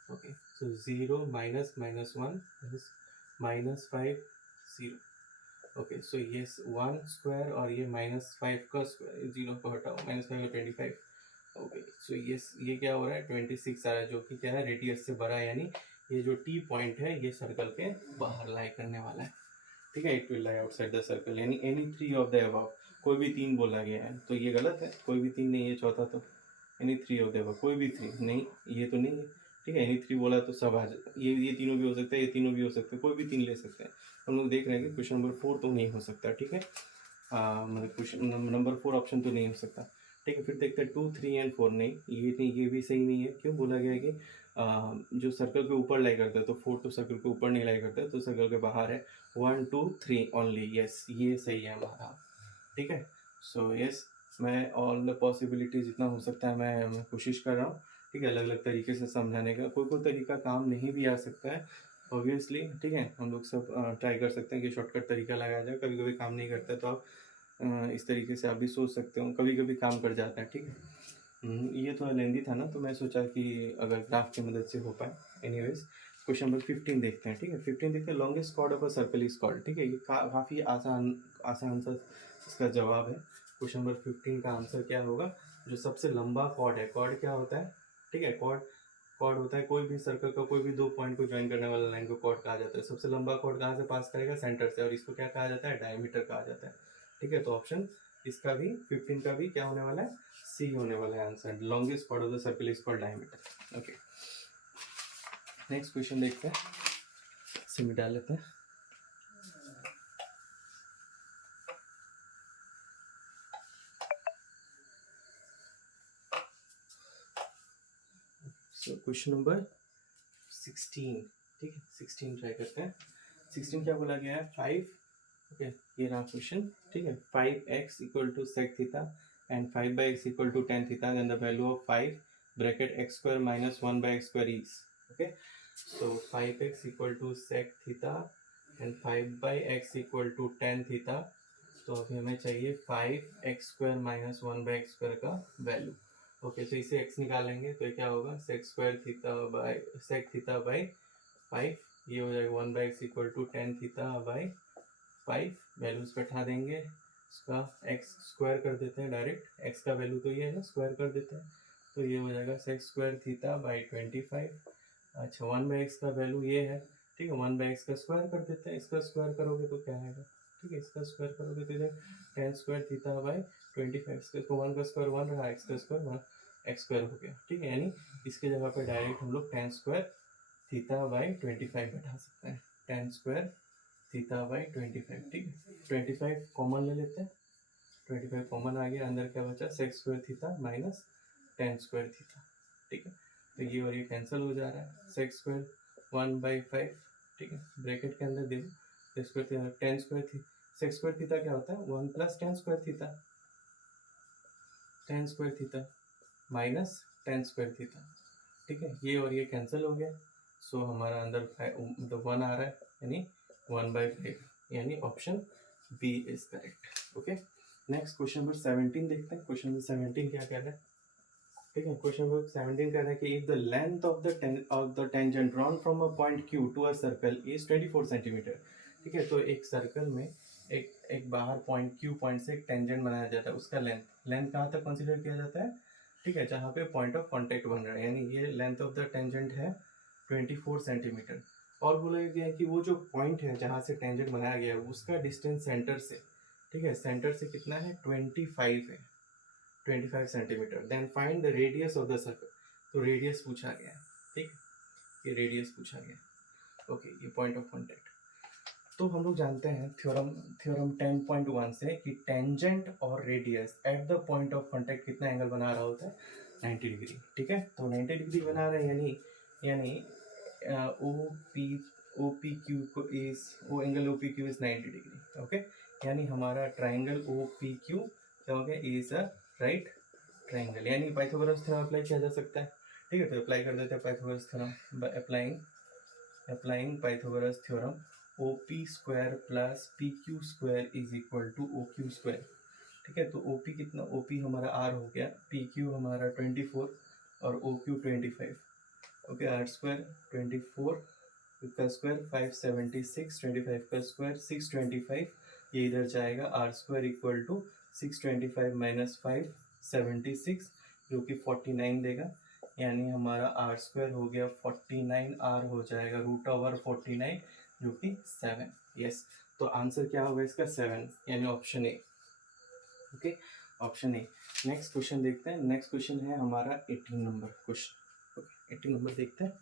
ओके, तो 0 -1 -5 0। ओके, सो ये 1 स्क्वायर और ये -5 का स्क्वायर, 0 को हटाओ, -5 का 25। ओके, सो ये क्या हो रहा है 26 आ रहा है, जो कि क्या है रेडियस से बड़ा है, यानी ये जो T पॉइंट है ये सर्कल के बाहर लाई करने वाला है, ठीक है। It will lie outside the circle, यानी एनी 3 ऑफ द अबव। कोई भी 3 बोला गया है तो ये गलत है, कोई भी 3 नहीं है चौथा, तो एनी 3 ऑफ द अबव, कोई भी 3 नहीं, ये तो नहीं है, ठीक है। एनी 3 बोला तो सब आ जाए, ये तीनों भी हो सकता है, ये तीनों भी हो सकते हैं, कोई भी 3 ले सकते हैं। हम लोग देख रहे हैं कि क्वेश्चन नंबर 4 तो नहीं हो सकता, ठीक है। मतलब क्वेश्चन नंबर 4 ऑप्शन तो नहीं हो सकता, ठीक है। फिर देखते हैं 2, 3 एंड 4, नहीं ये नहीं, ये भी सही नहीं है। क्यों बोला गया है कि जो सर्कल के ऊपर लाई करता है, तो 4 तो सर्कल के ऊपर नहीं लाई करता है, तो सर्कल के बाहर है। 1, 2, 3 ओनली, यस, ये सही है हमारा, ठीक है। सो यस, मैं ऑल द पॉसिबिलिटी जितना हो सकता है मैं कोशिश कर रहा हूँ, ठीक है, अलग अलग तरीके से समझाने का। कोई कोई तरीका काम नहीं भी आ सकता है ऑब्वियसली, ठीक है। हम लोग सब ट्राई कर सकते हैं कि शॉर्टकट तरीका लगाया जाए, कभी कभी काम नहीं करता है तो आप इस तरीके से आप भी सोच सकते हो, कभी कभी काम कर जाता है, ठीक है। ये थोड़ा लेंदी था ना, तो मैं सोचा कि अगर ग्राफ की मदद से हो पाए। एनीवेज, क्वेश्चन नंबर 15 देखते हैं, ठीक है। 15 देखते हैं, longest chord of a circle is called, ठीक है। ये काफ़ी आसान आसान सा इसका जवाब है। क्वेश्चन नंबर 15 का आंसर क्या होगा, जो सबसे लंबा कॉर्ड है, कॉर्ड क्या होता है, ठीक है, कॉर्ड कॉर्ड होता है कोई भी सर्कल का कोई भी 2 पॉइंट को ज्वाइन करने वाला लाइन को कॉर्ड कहा जाता है। सबसे लंबा कॉर्ड कहाँ से पास करेगा, सेंटर से, और इसको क्या कहा जाता है, डायमीटर कहा जाता है, ठीक है। तो ऑप्शन इसका भी 15 का भी क्या होने वाला है, सी होने वाला है answer. Longest chord of the circle is called diameter. Okay, next question देखते हैं, सिम डाल लेते हैं। सो क्वेश्चन नंबर 16, ठीक है, 16 ट्राई करते हैं। 16 क्या बोला गया है, 5, ओके, ये रहा क्वेश्चन, ठीक है। 5x = sec theta and 5/x = tan theta, then the value of 5 bracket x² - 1/x² is, okay. So 5x = sec theta and 5/x = tan theta. तो अभी हमें चाहिए 5x² - 1/x² का वैल्यू। ओके, तो इसे x निकालेंगे तो क्या होगा, sec² theta by sec theta by 5, ये हो जाएगा 1/x = tan theta by 5, values बैठा देंगे, इसका x स्क्वायर कर देते हैं डायरेक्ट, x का वैल्यू तो ये है ना, स्क्वायर कर देते हैं, तो ये हो जाएगा sec² थीटा बाई 25। अच्छा, 1/x का वैल्यू ये है, ठीक है, 1/x का स्क्वायर कर देते हैं, इसका स्क्वायर करोगे तो क्या आएगा, ठीक है, इसका स्क्वायर करोगे तो इधर tan² थीटा बाई 25, इसको 1 का स्क्वायर 1 रहा, x का स्क्वायर 1, x² हो गया, ठीक है। यानी इसके जगह पे डायरेक्ट हम लोग tan² थीटा बाई 25 बैठा सकते हैं, tan² थीटा बाई 25, ठीक है। 25 कॉमन ले लेते हैं, 25 कॉमन आ गया, अंदर क्या बचा, sec² theta minus tan² theta, ठीक है। तो ये और ये कैंसिल हो जा रहा है, sec² 1/5, ठीक है, ब्रैकेट के अंदर देखो sec² theta tan² sec² theta क्या होता है, 1 + tan² theta, tan² theta minus tan² theta, ठीक है, ये और ये कैंसिल हो गया। सो हमारा अंदर मतलब 1 आ रहा है, यानी 1/5, यानी option B is correct. Okay, next question number 17 देखते हैं। क्वेश्चन नंबर 17 क्या कह रहा है? ठीक है, क्वेश्चन नंबर 17 कह रहा है कि if the length of the tangent drawn from a point Q to a circle is 24 centimetre. ठीक है, तो एक सर्कल में एक बाहर पॉइंट Q पॉइंट से एक टेंजेंट बनाया जाता है, उसका लेंथ कहाँ तक कंसीडर किया जाता है? ठीक है, जहाँ पे पॉइंट ऑफ कॉन्टेक्ट बन रहा है, यानी ये लेंथ ऑफ द टेंजेंट है 24 सेंटीमीटर। और बोला गया है कि वो जो पॉइंट है जहाँ से टेंजेंट बनाया गया है उसका डिस्टेंस सेंटर से, ठीक है, सेंटर से कितना है? 25 है, 25 centimetre. Then find the radius of the circle. तो रेडियस पूछा गया है, ठीक है, ये रेडियस पूछा गया। ओके, ये पॉइंट ऑफ कॉन्टेक्ट। तो हम लोग जानते हैं थ्योरम 10.1 से कि टेंजेंट और radius at the point of contact कितना एंगल बना रहा होता है? 90 डिग्री। ठीक है, तो 90 डिग्री बना रहे हैं, यानी ओ पी क्यू को is O angle O P Q is 90 degree. Okay, यानी हमारा ट्राइंगल ओ पी क्यू क्या हो गया? इज अ राइट ट्राइंगल, यानी पाइथागोरस थ्योरम अप्लाई किया जा सकता है। ठीक है, तो अप्लाई कर देते हैं Pythagoras theorem by applying Pythagoras theorem. O P square plus P Q square is equal to O Q square. ठीक है, तो ओ पी कितना? ओ पी हमारा आर हो गया, पी क्यू हमारा 24 और O Q 25। Okay, R square 24 का स्क्वायर 576, 25 का स्क्वायर 625, ये इधर जाएगा, R square equal to 625 minus 576 जो कि 49 देगा, यानी हमारा आर स्क्वायर हो गया 49, आर हो जाएगा √49 जो कि 7। यस, तो आंसर क्या होगा इसका? 7, यानी option A. Okay, option A. Next question देखते हैं। नेक्स्ट क्वेश्चन है हमारा 18 नंबर क्वेश्चन। ओके, 18 नंबर देखते हैं।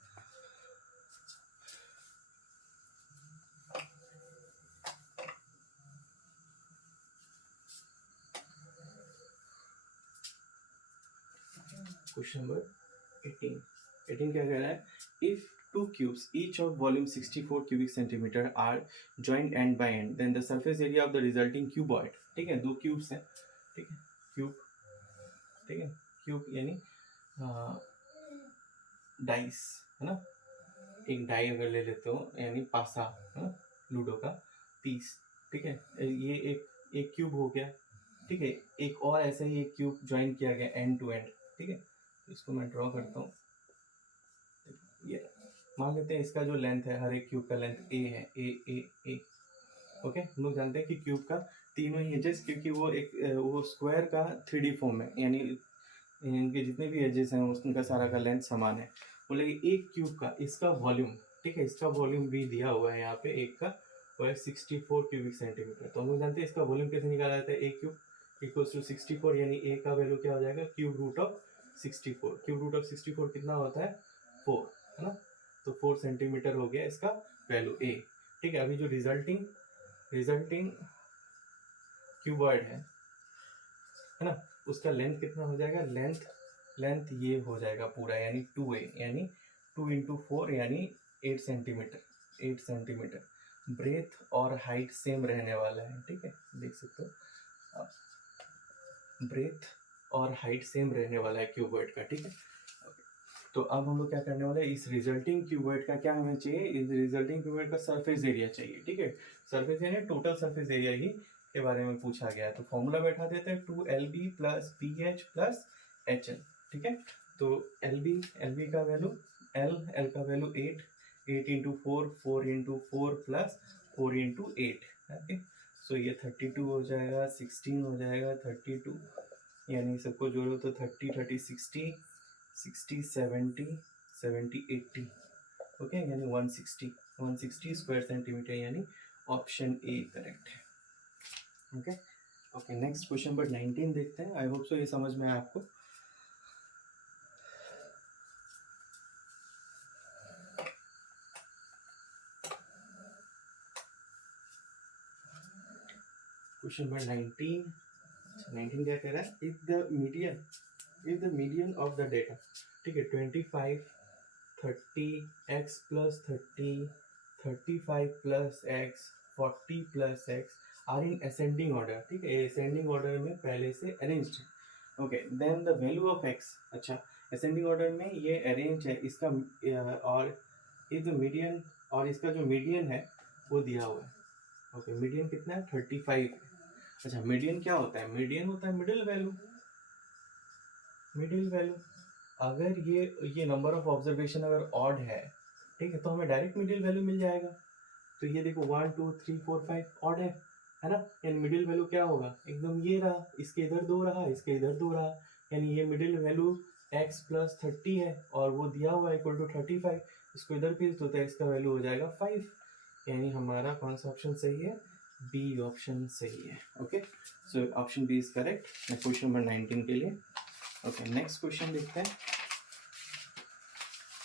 क्वेश्चन नंबर 18 क्या कह रहा है? If two cubes each of volume 64 cubic centimeter are joined end by end, then the surface area of the resulting cuboid। ठीक है, दो क्यूब्स हैं, ठीक है, क्यूब, ठीक है, क्यूब यानी डाइस, है ना, एक डाई अगर ले लेते हो यानी पासा, है ना, लूडो का पीस। ठीक है, ये एक क्यूब हो गया। ठीक है, एक और ऐसा ही एक क्यूब ज्वाइन किया गया एंड टू एंड। ठीक है, तो इसको मैं ड्रॉ करता हूँ। ये मान लेते हैं इसका जो लेंथ है, हर एक क्यूब का लेंथ ए है, ए। ओके, हम लोग जानते हैं कि क्यूब का तीनों ही एजेस, क्योंकि वो स्क्वायर का 3D फॉर्म है, यानी इनके जितने भी एजेस हैं उनका सारा का लेंथ समान है। बोले एक क्यूब का इसका वॉल्यूम, ठीक है, इसका वॉल्यूम भी दिया हुआ है यहाँ पे, एक का वो है 64 क्यूबिक सेंटीमीटर। तो हम लोग जानते हैं इसका वॉल्यूम कैसे निकाला जाता है? ए क्यूब इक्वल्स टू 64, यानी ए का वैल्यू क्या हो जाएगा? Cube root of 64। Cube root of 64 कितना होता है? 4, है ना, तो 4 सेंटीमीटर हो गया इसका वैल्यू ए। ठीक है, अभी जो रिजल्टिंग क्यूबॉइड है ना, उसका लेंथ कितना हो जाएगा? लेंथ ये हो जाएगा पूरा, यानी 2a, यानी 2 इंटू 4 यानी 8 सेंटीमीटर, 8 सेंटीमीटर। ब्रेथ और हाइट सेम रहने वाला है। ठीक है, देख सकते हो, ब्रेथ और हाइट सेम रहने वाला है क्यूबॉइड का। ठीक है, तो अब हम लोग क्या करने वाले हैं? इस रिजल्टिंग क्यूबॉइड का क्या हमें चाहिए? इस रिजल्टिंग क्यूबॉइड का सरफेस एरिया चाहिए। ठीक है, surface area, total surface area ही के बारे में पूछा गया है। तो फॉर्मूला बैठा देते हैं 2LB plus BH plus HL। ठीक है, तो LB का वैल्यू L का value 8 into 4 into 4 plus 4 into 8। Okay, so ये 32 हो जाएगा, 16 हो जाएगा, 32, यानी सबको जोड़ो तो 30 30 60 60 70 70 80। ओके, यानी 160 स्क्वायर सेंटीमीटर, यानी ऑप्शन ए करेक्ट है। Okay okay, next question number 19 देखते हैं। आई होप सो ये समझ में आया आपको। क्वेश्चन नंबर 19 क्या कह रहा है? If the median of the data, ठीक है, 25 30 x plus 30 35 plus x 40 plus x are in ascending order. ठीक है, असेंडिंग ऑर्डर में पहले से अरेंज्ड है। Okay, then the value of x, अच्छा, असेंडिंग ऑर्डर में ये अरेंज है इसका, और इफ द मीडियन, और इसका जो मीडियन है वो दिया हुआ है। ओके, मीडियन कितना है 35। अच्छा, मीडियन क्या होता है? मीडियन होता है मिडिल वैल्यू। मिडिल वैल्यू, अगर ये नंबर ऑफ ऑब्जर्वेशन अगर ऑड है, ठीक है, तो हमें डायरेक्ट मिडिल वैल्यू मिल जाएगा। तो ये देखो 1 2 3 4 5 ऑड है ना, यानी मिडिल वैल्यू क्या होगा? एकदम ये रहा, इसके इधर 2 रहा, इसके इधर 2 रहा, यानी ये मिडिल वैल्यू x प्लस 30 है, और वो दिया हुआ है इक्वल टू 35। इसको इधर भेज दो तो इसका वैल्यू हो जाएगा 5, यानी हमारा कौन सा ऑप्शन सही है? बी ऑप्शन सही है। Okay, so option B is correct question number 19 के लिए। ओके, नेक्स्ट क्वेश्चन देखते हैं।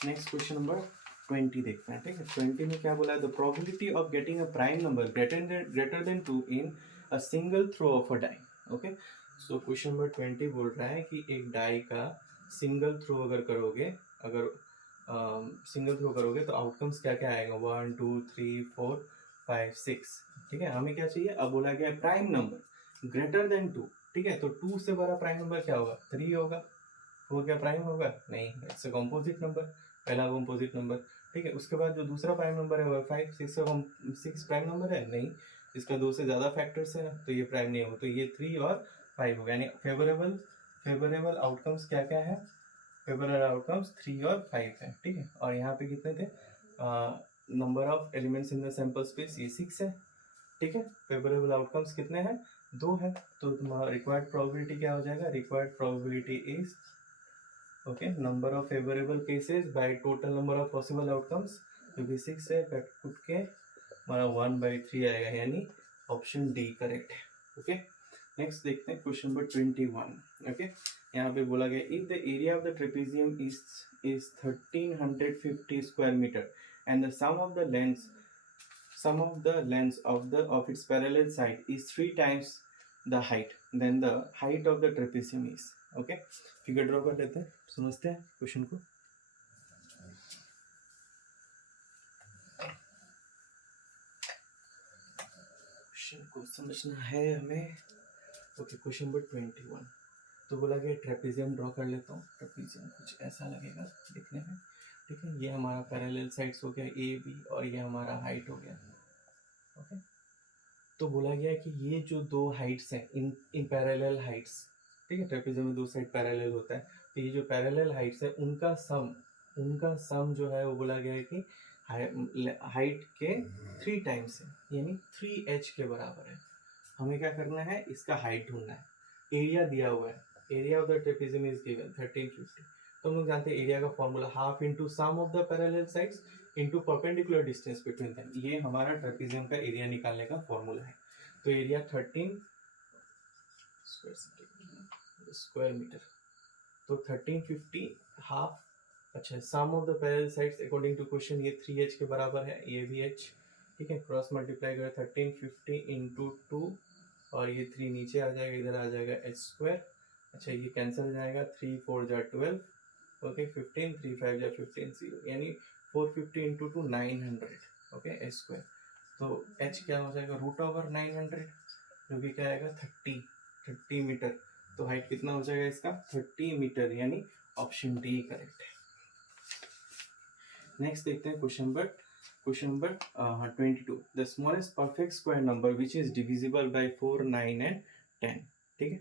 नेक्स्ट क्वेश्चन नंबर 20 देखते हैं, ठीक है। 20 में क्या बोला है? The probability of getting a prime number greater than 2 in a single throw of a die. Okay, so question number 20 बोल रहा है कि एक डाई का सिंगल थ्रो अगर करोगे, अगर सिंगल थ्रो करोगे तो आउटकम्स क्या क्या आएगा? 1 2 3 4 5 6, ठीक है। हमें क्या चाहिए? अब बोला गया प्राइम नंबर ग्रेटर देन 2, ठीक है। तो 2 से बड़ा प्राइम नंबर क्या होगा? 3 होगा। वो क्या प्राइम होगा? नहीं, इट्स अ कंपोजिट नंबर, पहला कंपोजिट नंबर, ठीक है। उसके बाद जो दूसरा प्राइम नंबर है वो 5 6 प्राइम नंबर है नहीं, इसका 2 से ज़्यादा फैक्टर्स है तो ये प्राइम नहीं होगा। तो ये 3 और 5 होगा, यानी फेवरेबल आउटकम्स क्या क्या है? फेवरेबल आउटकम्स 3 और 5 है, ठीक है। और यहाँ पे कितने थे? Number of elements in the sample space ये 6 है, ठीक है। फेवरेबल आउटकम्स कितने हैं? 2 है। तो तुम्हारा रिक्वायर्ड प्रोबेबिलिटी क्या हो जाएगा? Required probability is okay number of favourable cases by total number of possible outcomes, क्योंकि 6 है, कट कुट के हमारा 1/3 आएगा, यानी ऑप्शन डी करेक्ट है। ओके, नेक्स्ट देखते हैं क्वेश्चन नंबर 21। ओके, यहाँ पे बोला गया if the area of the trapezium is 1350 square metre and the sum of the lengths of its parallel side is 3 times the height, then the height of the trapezium is। Okay, figure draw कर लेते हैं, समझते हैं question को। Question को समझना है हमें। Okay, question number 21। तो बोला गया ट्रेपेजियम ड्रॉ कर लेता हूँ। ट्रेपेजियम कुछ ऐसा लगेगा दिखने में, ठीक है। ये हमारा पैरेलल साइड्स हो गया ए बी, और ये हमारा हाइट हो गया। ओके, तो बोला गया कि ये जो दो हाइट्स हैं, इन पैरेलल हाइट्स, ठीक है, ट्रेपेजियम में दो साइड पैरेलल होता है, तो ये जो पैरेलल हाइट्स है उनका सम जो है वो बोला गया है कि हाइट के 3 टाइम्स है, यानी 3h के बराबर है। हमें क्या करना है? इसका हाइट ढूंढना है। एरिया दिया हुआ है, area of the trapezium is given 1350। तो हम लोग जानते हैं एरिया का formula half into sum of the parallel sides into perpendicular distance between them. ये हमारा ट्रेपेजियम का एरिया निकालने का फॉर्मूला है। तो एरिया 13 स्क्वायर मीटर, तो 1350 हाफ। अच्छा, sum of the parallel sides according to question ये 3h के बराबर है, ये भी h, ठीक है। क्रॉस मल्टीप्लाई करें 1350 इंटू 2, और ये 3 नीचे आ जाएगा, इधर आ जाएगा h स्क्वायर। अच्छा, ये कैंसिल हो जाएगा, 3 4 जा 12, ओके, 15 3 5 जा 15 0, यानी 450 इंटू 2 900, ओके, h स्क्वायर। तो h क्या हो जाएगा? √900, जो कि क्या आएगा? 30 मीटर। तो हाइट कितना हो जाएगा इसका? 30 मीटर, यानी ऑप्शन डी करेक्ट है। नेक्स्ट देखते हैं question number 22। The smallest perfect square number which is divisible by 4 9 and 10, ठीक है।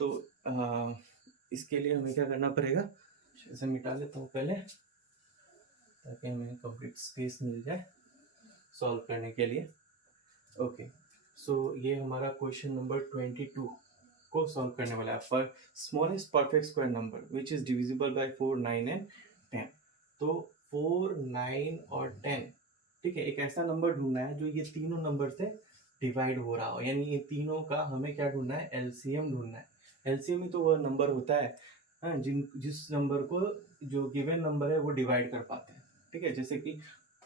तो इसके लिए हमें क्या करना पड़ेगा? इसे मिटा लेता हूँ पहले, ताकि हमें कंप्लीट स्पेस मिल जाए सॉल्व करने के लिए। ओके, सो ये हमारा क्वेश्चन नंबर 22 को सॉल्व करने वाला है। पर smallest perfect square number which is divisible by 4 9 and 10। तो 4 9 और 10, ठीक है, एक ऐसा नंबर ढूंढना है जो ये तीनों नंबर से डिवाइड हो रहा हो, यानी ये तीनों का हमें क्या ढूंढना है? एलसीएम ढूंढना है। एलसीएम ही तो वह नंबर होता है, हाँ, जिस नंबर को जो गिवन नंबर है वो डिवाइड कर पाते हैं, ठीक है। जैसे कि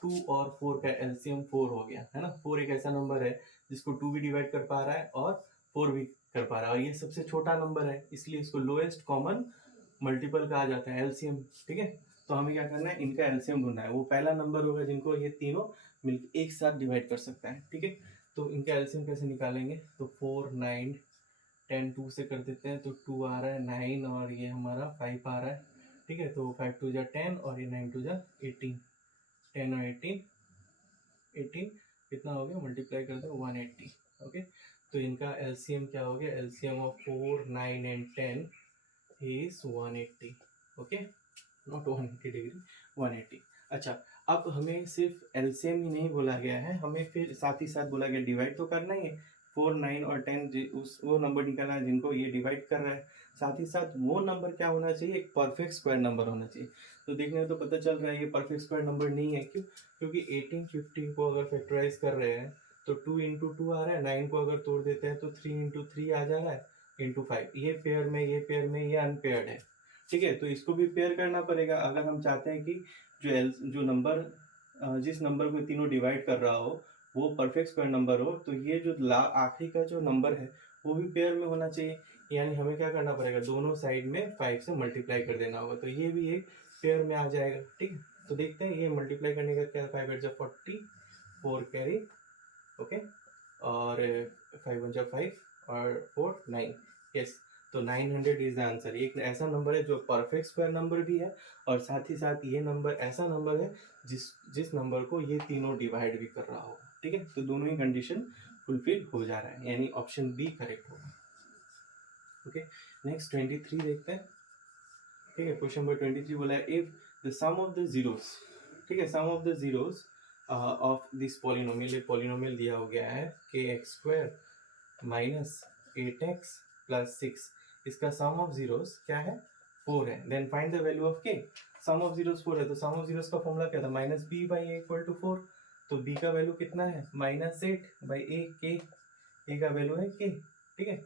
2 और 4 का एलसीएम 4 हो गया, है ना। 4 एक ऐसा नंबर है जिसको 2 भी डिवाइड कर पा रहा है और 4 भी कर पा रहा है, और ये सबसे छोटा नंबर है, इसलिए इसको लोएस्ट कॉमन मल्टीपल कहा जाता है, एलसीएम, ठीक है। तो हमें क्या करना है? इनका एलसीएम ढूंढना है। वो पहला नंबर होगा जिनको ये तीनों मिलकर एक साथ डिवाइड कर सकता है, ठीक है। तो इनका एलसीएम कैसे निकालेंगे? तो 4 9 10 2 से कर देते हैं, तो 2 आ रहा है, 9 और ये हमारा 5 आ रहा है, ठीक है। तो 5 2 जा 10 और ये 9 2 जा 18, 10 और 18 कितना हो गया, मल्टीप्लाई कर दो 180। ओके, तो इनका एलसीएम क्या हो गया, LCM of 4, 9 and 10 is 180। Okay, not 180 degree, 180। अच्छा, अब हमें सिर्फ एलसीएम ही नहीं बोला गया है, हमें फिर साथ ही साथ बोला गया डिवाइड तो करना ही है। 4, 9 और 10 उस वो नंबर निकालना है जिनको ये डिवाइड कर रहा है। साथ ही साथ वो नंबर क्या होना चाहिए, एक परफेक्ट स्क्वायर नंबर होना चाहिए। तो देखने में तो पता चल रहा है ये परफेक्ट स्क्वायर नंबर नहीं है। क्यों? क्योंकि 18, 15 को अगर फैक्टराइज कर रहे हैं तो 2 इंटू 2 आ रहा है, 9 को अगर तोड़ देते हैं तो 3 इंटू 3 आ जा रहा है, इंटू 5। ये पेयर में ये अनपेयर्ड है। ठीक है, तो इसको भी पेयर करना पड़ेगा अगर हम चाहते हैं कि जो नंबर जिस नंबर को तीनों डिवाइड कर रहा हो वो परफेक्ट स्क्वायर नंबर हो, तो ये जो आखिरी का जो नंबर है वो भी पेयर में होना चाहिए। यानी हमें क्या करना पड़ेगा, दोनों साइड में 5 से मल्टीप्लाई कर देना होगा, तो ये भी एक पेयर में आ जाएगा। ठीक है, तो देखते हैं ये मल्टीप्लाई करने का क्या, 5 8 40, 4 कैरी, ओके, और 5 1 5 और 4 9। यस, तो 900 इज द आंसर। एक ऐसा नंबर है जो परफेक्ट स्क्वायर नंबर भी है और साथ ही साथ ये नंबर ऐसा नंबर है जिस नंबर को ये तीनों डिवाइड भी कर रहा हो। ठीक है, तो दोनों ही कंडीशन फुलफिल हो जा रहा है, यानी ऑप्शन बी करेक्ट होगा। ओके, नेक्स्ट 23 देखते हैं। ठीक है, क्वेश्चन नंबर 23 बोला है if the sum of the zeros, ठीक है, sum of the zeros of this polynomial, एक पॉलिनोमियल दिया हो गया है kx² माइनस 8x प्लस 6, इसका सम ऑफ जीरोस क्या है, 4 है। Then find the value of k। Sum of zeros 4 है तो सम ऑफ जीरोस का फॉर्मूला क्या था, minus b by a equal to 4। तो b का वैल्यू कितना है, -8 बाई a, k का वैल्यू है k। ठीक है,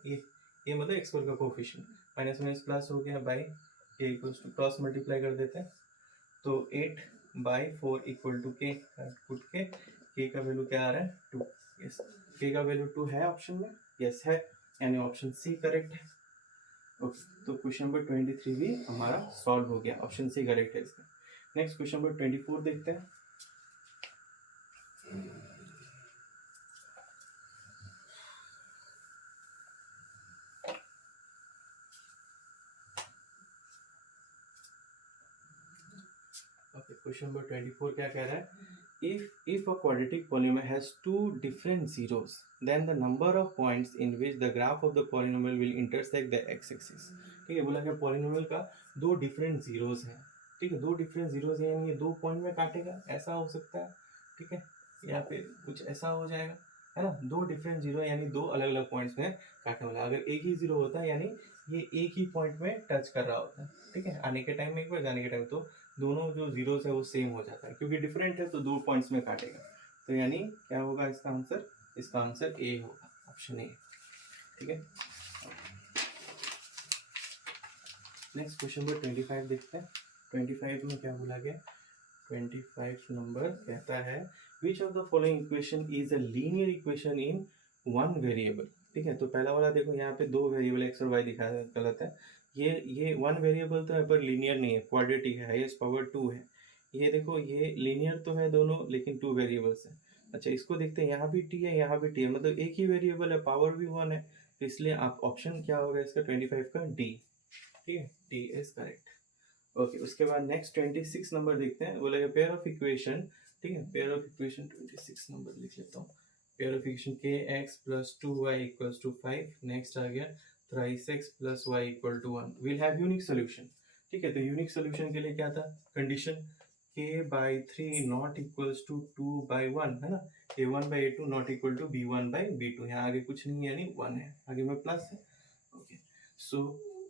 ये मतलब x² का कोफिशिएंट, माइनस माइनस प्लस हो गया by k equals to, cross multiply कर देते हैं तो 8 by 4 equal to k, put k का वैल्यू क्या आ रहा है, 2। यस, k का वैल्यू 2 है ऑप्शन में, यस है, यानी ऑप्शन सी करेक्ट है। ओके, तो क्वेश्चन नंबर 23 भी हमारा सॉल्व हो गया, ऑप्शन सी करेक्ट है इसका। नेक्स्ट क्वेश्चन नंबर 24 देखते हैं। क्वेश्चन नंबर 24 क्या कह रहा है, if a quadratic polynomial has two different zeros then the number of points in which the graph of the polynomial will intersect the x-axis। ठीक है, बोला क्या पॉलिनोमियल का दो डिफरेंट जीरोस हैं। ठीक है, दो डिफरेंट जीरोस हैं, यानी ये 2 पॉइंट में काटेगा, ऐसा हो सकता है। ठीक है, या फिर कुछ ऐसा हो जाएगा, है ना, दो डिफरेंट जीरो यानी दो अलग अलग पॉइंट्स में काटने वाला। अगर एक ही जीरो होता है यानी ये एक ही पॉइंट में टच कर रहा होता है। ठीक है, आने के टाइम में एक बार, जाने के टाइम, तो दोनों जो जीरोस है वो सेम हो जाता है, क्योंकि डिफरेंट है तो 2 पॉइंट्स में काटेगा। तो यानी क्या होगा इसका आंसर, इसका आंसर ए होगा, ऑप्शन ए। ठीक है, नेक्स्ट क्वेश्चन नंबर 25 देखते हैं। 25 में क्या बोला गया, 25 नंबर कहता है which of the following equation is a linear equation in one variable. ठीक है, तो पहला वाला देखो यहाँ पे 2 वेरिएबल एक्स और वाई दिखा है, गलत है। ये 1 वेरिएबल तो है पर लीनियर नहीं है, क्वाड्रेटिक है, हाईएस्ट पावर 2 है। ये देखो ये लीनियर तो है दोनों लेकिन 2 वेरिएबल्स है। अच्छा, इसको देखते हैं, यहाँ भी टी है यहाँ भी टी है, मतलब एक ही वेरिएबल है, पावर भी 1 है, तो इसलिए आप ऑप्शन क्या होगा इसका 25 का डी। ठीक है, डी इज करेक्ट। ओके, उसके बाद नेक्स्ट 26 नंबर देखते हैं, बोलेगा पेयर ऑफ इक्वेशन। ठीक है, पेयर ऑफ इक्वेशन 26 नंबर लिख लेता हूँ। पेयर ऑफ इक्वेशन के X plus 2y equals to 5, next आ गया thrice X plus Y equal to 1 will have unique solution. ठीक है, तो यूनिक सोल्यूशन के लिए क्या था condition, k/3 not equals to 2/1, है ना, a1/a2 not equal to b1/b2। यहाँ आगे कुछ नहीं है यानी 1 है, आगे में प्लस है। ओके, सो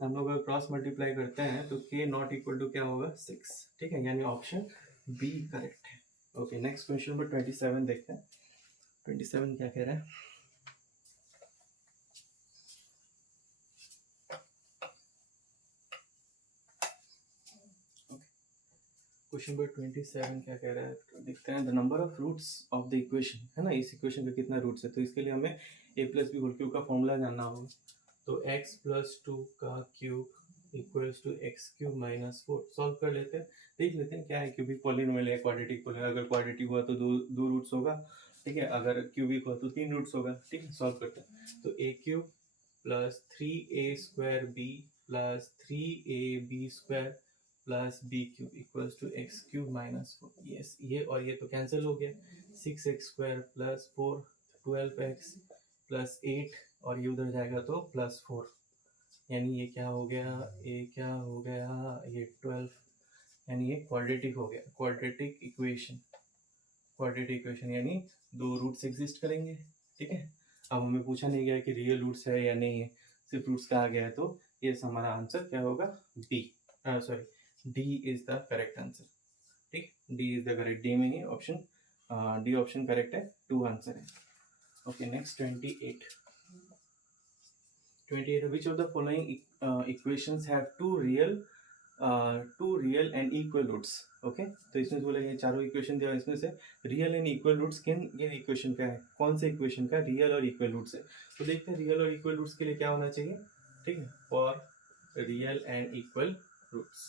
हम लोग अगर क्रॉस मल्टीप्लाई करते हैं तो k नॉट इक्वल टू क्या होगा 6। ठीक है, यानी ऑप्शन बी करेक्ट है। ओके, नेक्स्ट क्वेश्चन नंबर 27 देखते हैं। 27 क्या कह रहा है, क्वेश्चन नंबर 27 क्या कह रहा है, तो देखते हैं the number of roots of the equation, है ना, इस इक्वेशन का कितना रूट्स है। तो इसके लिए हमें a plus B whole cube का फॉर्मूला जानना होगा। तो x प्लस 2 का cube equals to x cube minus 4। Solve कर लेते हैं, देख लेते हैं क्या है, क्यूबिक पॉलिनोमियल है, क्वाड्रेटिक पॉलिनोमियल, अगर क्वाड्रेटिक हुआ तो दो रूट्स होगा। ठीक है, अगर क्यूबिक हुआ तो 3 रूट्स होगा। ठीक है, सॉल्व करते हैं। तो a cube plus 3a² b plus 3ab² plus B cube equals to x cube minus 4। Yes, ये और ये तो कैंसिल हो गया। 6x² प्लस 4 12x प्लस 8 और ये उधर जाएगा तो प्लस 4, यानी ये क्या हो गया, ये क्या हो गया, ये 12, यानी ये क्वाड्रेटिक हो गया, क्वाड्रेटिक इक्वेशन। क्वाड्रेटिक इक्वेशन यानी दो रूट्स एग्जिस्ट करेंगे, ठीक है। अब हमें पूछा नहीं गया कि रियल रूट्स है या नहीं है, सिर्फ रूट्स कहा गया है, तो ये हमारा आंसर क्या होगा, B, sorry D is the correct answer, ठीक। D is the correct, D में ही ऑप्शन, डी ऑप्शन करेक्ट है, 2 आंसर है। Okay, next 28 which of the following equations have two real and equal roots। Okay, तो इसमें बोला ये चारों इक्वेशन दिया, इसमें से रियल एंड इक्वल रूट्स किन किन इक्वेशन का है, कौन से इक्वेशन का रियल और इक्वल रूट्स है। तो देखते हैं रियल और इक्वल रूट्स के लिए क्या होना चाहिए, ठीक है। For real and equal roots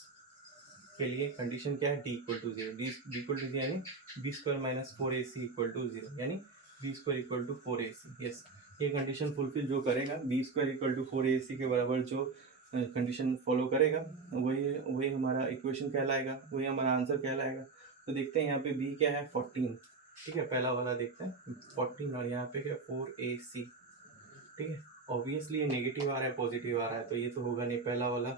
के लिए कंडीशन क्या है, D equal to zero, D equal to यानी B square minus 4ac equal to zero, यानी B square equal to 4ac। Yes, ये कंडीशन फुलफिल जो करेगा, B square equal to 4ac के बराबर जो कंडीशन फॉलो करेगा, वही वही हमारा इक्वेशन कहलाएगा, वही हमारा आंसर कहलाएगा। तो देखते हैं यहाँ पे बी क्या है, 14, ठीक है, पहला वाला देखते हैं 14, और यहाँ पे क्या 4ac, ठीक है। ऑब्वियसली ये नेगेटिव आ रहा है, पॉजिटिव आ रहा है, तो ये तो होगा नहीं, पहला वाला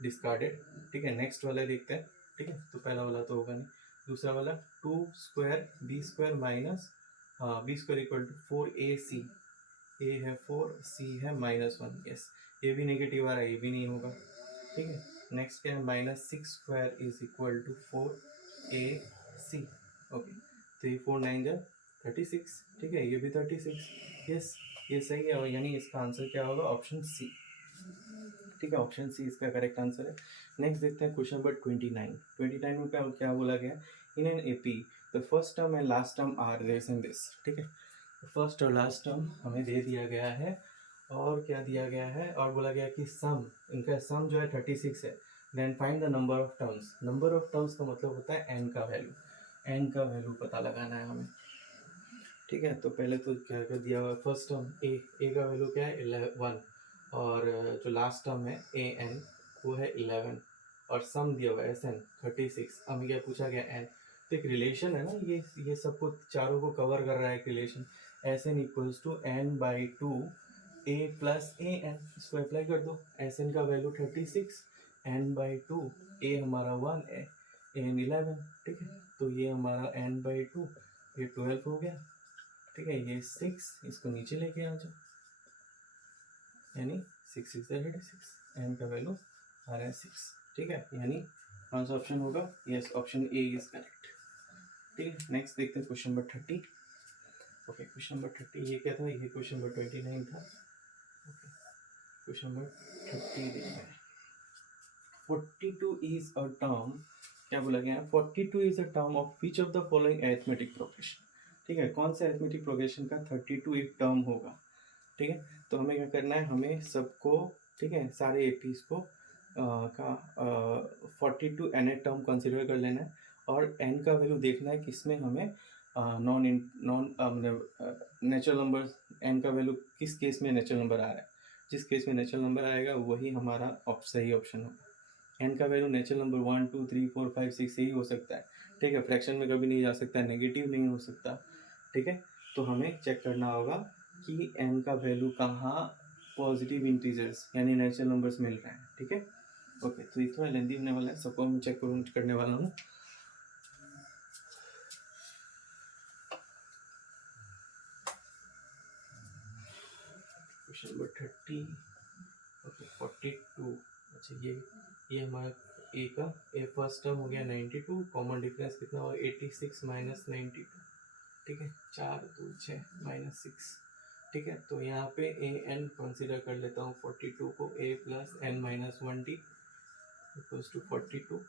डिस्कार्डेड, ठीक है। नेक्स्ट वाला देखते हैं, ठीक है, तो पहला वाला तो होगा नहीं। दूसरा वाला 2 square B square minus B square equal to 4ac, A है 4, सी है -1, यस, ये भी नेगेटिव आ रहा है, ये भी नहीं होगा, ठीक है। नेक्स्ट क्या है, -6 square is equal to 4ac, okay, तो ये 4 9 जा 36, ठीक है, ये भी 36, यस, ये सही है, यानी इसका आंसर क्या होगा, ऑप्शन सी, ठीक है, ऑप्शन सी इसका करेक्ट आंसर है। नेक्स्ट देखते हैं क्वेश्चन नंबर 29 में क्या बोला गया, in an AP the first term and last term are this and this, ठीक है। फर्स्ट और लास्ट टर्म हमें दे दिया गया है, और क्या दिया गया है, और बोला गया कि सम, इनका सम जो है 36 है। Then find the number of terms, number of terms का मतलब होता है एन का वैल्यू, एन का वैल्यू पता लगाना है हमें, ठीक है। तो पहले तो क्या कर दिया हुआ, फर्स्ट टर्म ए का वैल्यू क्या है 11, और जो लास्ट टर्म है ए एन वो है 11, और सम दिया हुआ है एस एन 36। हमें क्या पूछा गया, एन, तो एक रिलेशन है ना, ये सबको चारों को कवर कर रहा है एक relation, S n equals to n by 2 A plus A n, इसको अप्लाई कर दो, एस एन का वैल्यू 36, एन बाई 2, ए हमारा 1 है, एन 11, ठीक है। तो ये हमारा एन बाई 2, ये 12 हो गया, ठीक है, ये 6, इसको नीचे लेके आ जाओ, यानी 6 6 36, एन का वैल्यू आ रहा है 6, ठीक है, यानी कौन सा ऑप्शन होगा, yes, option A is correct, ठीक है। नेक्स्ट देखते हैं question number 30। Okay, question number 30 ये क्या था, ये क्वेश्चन नंबर 29 था। ओके, क्वेश्चन नंबर 30 देखते हैं। 42 इज अ टर्म, क्या बोला गया है, 42 is a term of which of the following arithmetic progression, ठीक है, कौन से अरिथमेटिक प्रोग्रेशन का 32 एक टर्म होगा, ठीक है। तो हमें क्या करना है, हमें सबको, ठीक है, सारे एपीज को का 42 एन ए टर्म कंसिडर कर लेना है, और एन का वैल्यू देखना है किसमें हमें नॉन नेचुरल नंबर, एन का वैल्यू किस केस में नेचुरल नंबर आ रहा है, जिस केस में नेचुरल नंबर आएगा वही हमारा सही ऑप्शन होगा। एन का वैल्यू नेचुरल नंबर 1 2 3 4 5 6 यही हो सकता है, ठीक है, फ्रैक्शन में कभी नहीं जा सकता, नेगेटिव नहीं हो सकता, ठीक है। तो हमें चेक करना होगा कि एन का वैल्यू कहाँ पॉजिटिव इंटीजर्स यानी नेचुरल नंबर्स मिल रहे हैं, ठीक है। ओके, तो ये थोड़ा लेंदी होने वाला है, सबको हम चेक करने वाला हूँ। क्वेश्चन नंबर 30, ओके 42, अच्छा ये हमारा ए का, ए फर्स्ट टर्म हो गया 92, कॉमन डिफरेंस कितना हुआ 86 माइनस 92, ठीक है, 4 2 6 माइनस 6, ठीक है। तो यहाँ पे ए एन कंसिडर कर लेता हूँ 42 को, A plus N minus 1 D equals to 42,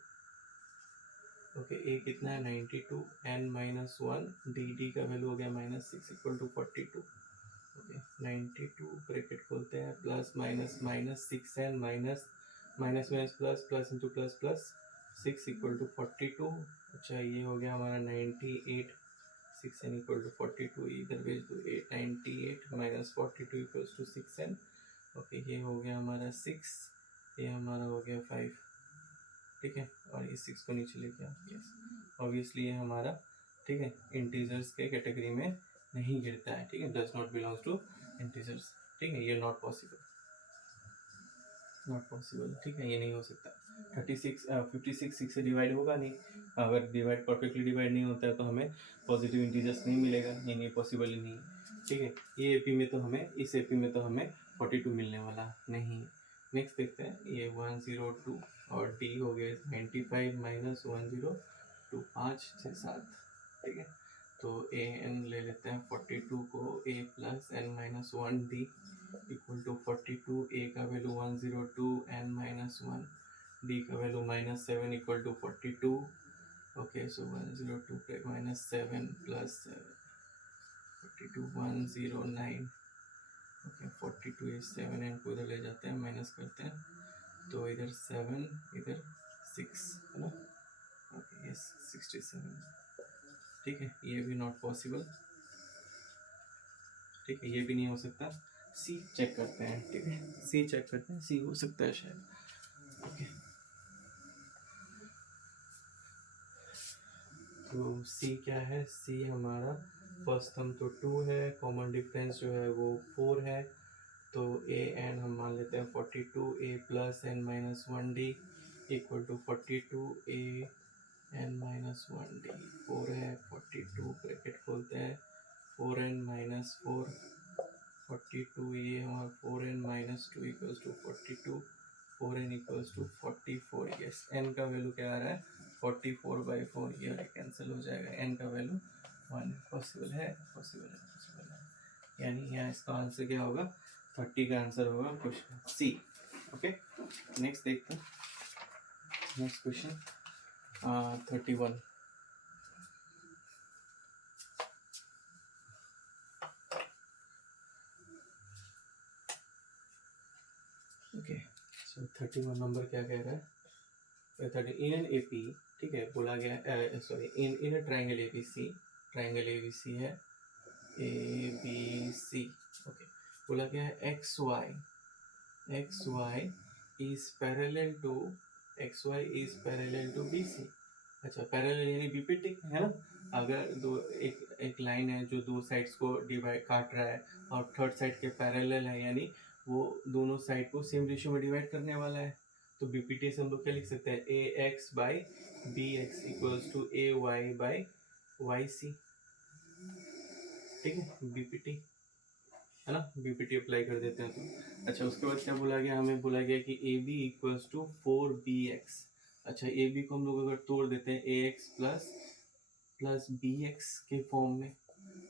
okay, A कितना है 92, एन माइनस 1 डी का वैल्यू हो गया -6 इक्वल टू 42, ओके 92 ब्रैकेट खोलते हैं, plus minus minus 6 n minus minus minus plus plus into plus plus 6 equal to 42, अच्छा ये हो गया हमारा 98, 6 एन इक्वल टू 42, इधर भेज दो 98 minus 42 equals to 6 n, okay ये हो गया हमारा 6, ये हमारा हो गया 5, ठीक है, और ये 6 को नीचे लेके आओ, यस। ऑब्वियसली ये हमारा, ठीक है, इंटीजर्स के कैटेगरी में नहीं गिरता है, ठीक है, does not belongs to integers, ठीक है, ये नॉट पॉसिबल, नॉट पॉसिबल, ठीक है, ये नहीं हो सकता। 56 6 से डिवाइड होगा नहीं, अगर डिवाइड परफेक्टली डिवाइड नहीं होता है तो हमें पॉजिटिव इंटीजर्स नहीं मिलेगा, ये नहीं, पॉसिबल ही नहीं, ठीक है। ये एपी में तो हमें, इस एपी में तो हमें 42 मिलने वाला नहीं। नेक्स्ट देखते हैं, ये 102 और डी हो गया 95 माइनस 102, 5 6 7, ठीक है। तो ए एन ले लेते हैं 42 को, A plus N minus 1 D equal to 42, A का वैल्यू 102, एन माइनस 1, डी का value -7 equal to 42। Okay, so 102 minus 7 plus 7, 42 109। Okay, 42 ये 7 एन को इधर ले जाते हैं, माइनस करते हैं, तो इधर 7 इधर 6 है ना। ओके, यस 67, ठीक है, ये भी नॉट पॉसिबल, ठीक है, ये भी नहीं हो सकता। सी चेक करते हैं, ठीक है, सी चेक करते हैं, सी हो सकता है शायद। ओके, तो सी क्या है, सी हमारा फर्स्ट टर्म तो 2 है, कॉमन डिफरेंस जो है वो 4 है, तो ए एन हम मान लेते हैं 42, A plus N minus 1 D equal to 42 A N minus 1 D, 4 है, 42 ब्रैकेट खोलते हैं, 4n माइनस 4, 42 ये और 4n minus 2 equals to 42, 4n equals to 44, yes. n का वैल्यू क्या आ रहा है, 44/4, ये कैंसिल हो जाएगा, n का वैल्यू 1, पॉसिबल है, पॉसिबल है, पॉसिबल है, यानी यहाँ इसका आंसर क्या होगा, 30 का आंसर होगा क्वेश्चन सी। ओके, नेक्स्ट देखते हैं, नेक्स्ट क्वेश्चन 31। ओके, सो 31 नंबर क्या कह रहा है, 30 इन एन ए पी, ठीक है, बोला गया, sorry, in a triangle A B C, triangle A B C है, ए बी सी, ओके, बोला गया है X Y is parallel to, X Y is parallel to B C. अच्छा, parallel यानी बीपीटी है ना, अगर दो एक लाइन है जो दो साइड्स को डिवाइड काट रहा है और थर्ड साइड के पैरेलल है, यानी वो दोनों साइड को सेम रेशियो में डिवाइड करने वाला है, तो बीपीटी से हम लोग क्या लिख सकते हैं, A X by B X equals to A Y by Y C, ठीक है, बीपीटी है ना, बीपीटी अप्लाई कर देते हैं तो। अच्छा, उसके बाद क्या बोला गया, हमें बोला गया कि A B equals to 4bx। अच्छा, ए बी को हम लोग अगर तोड़ देते हैं A x plus B x के फॉर्म में,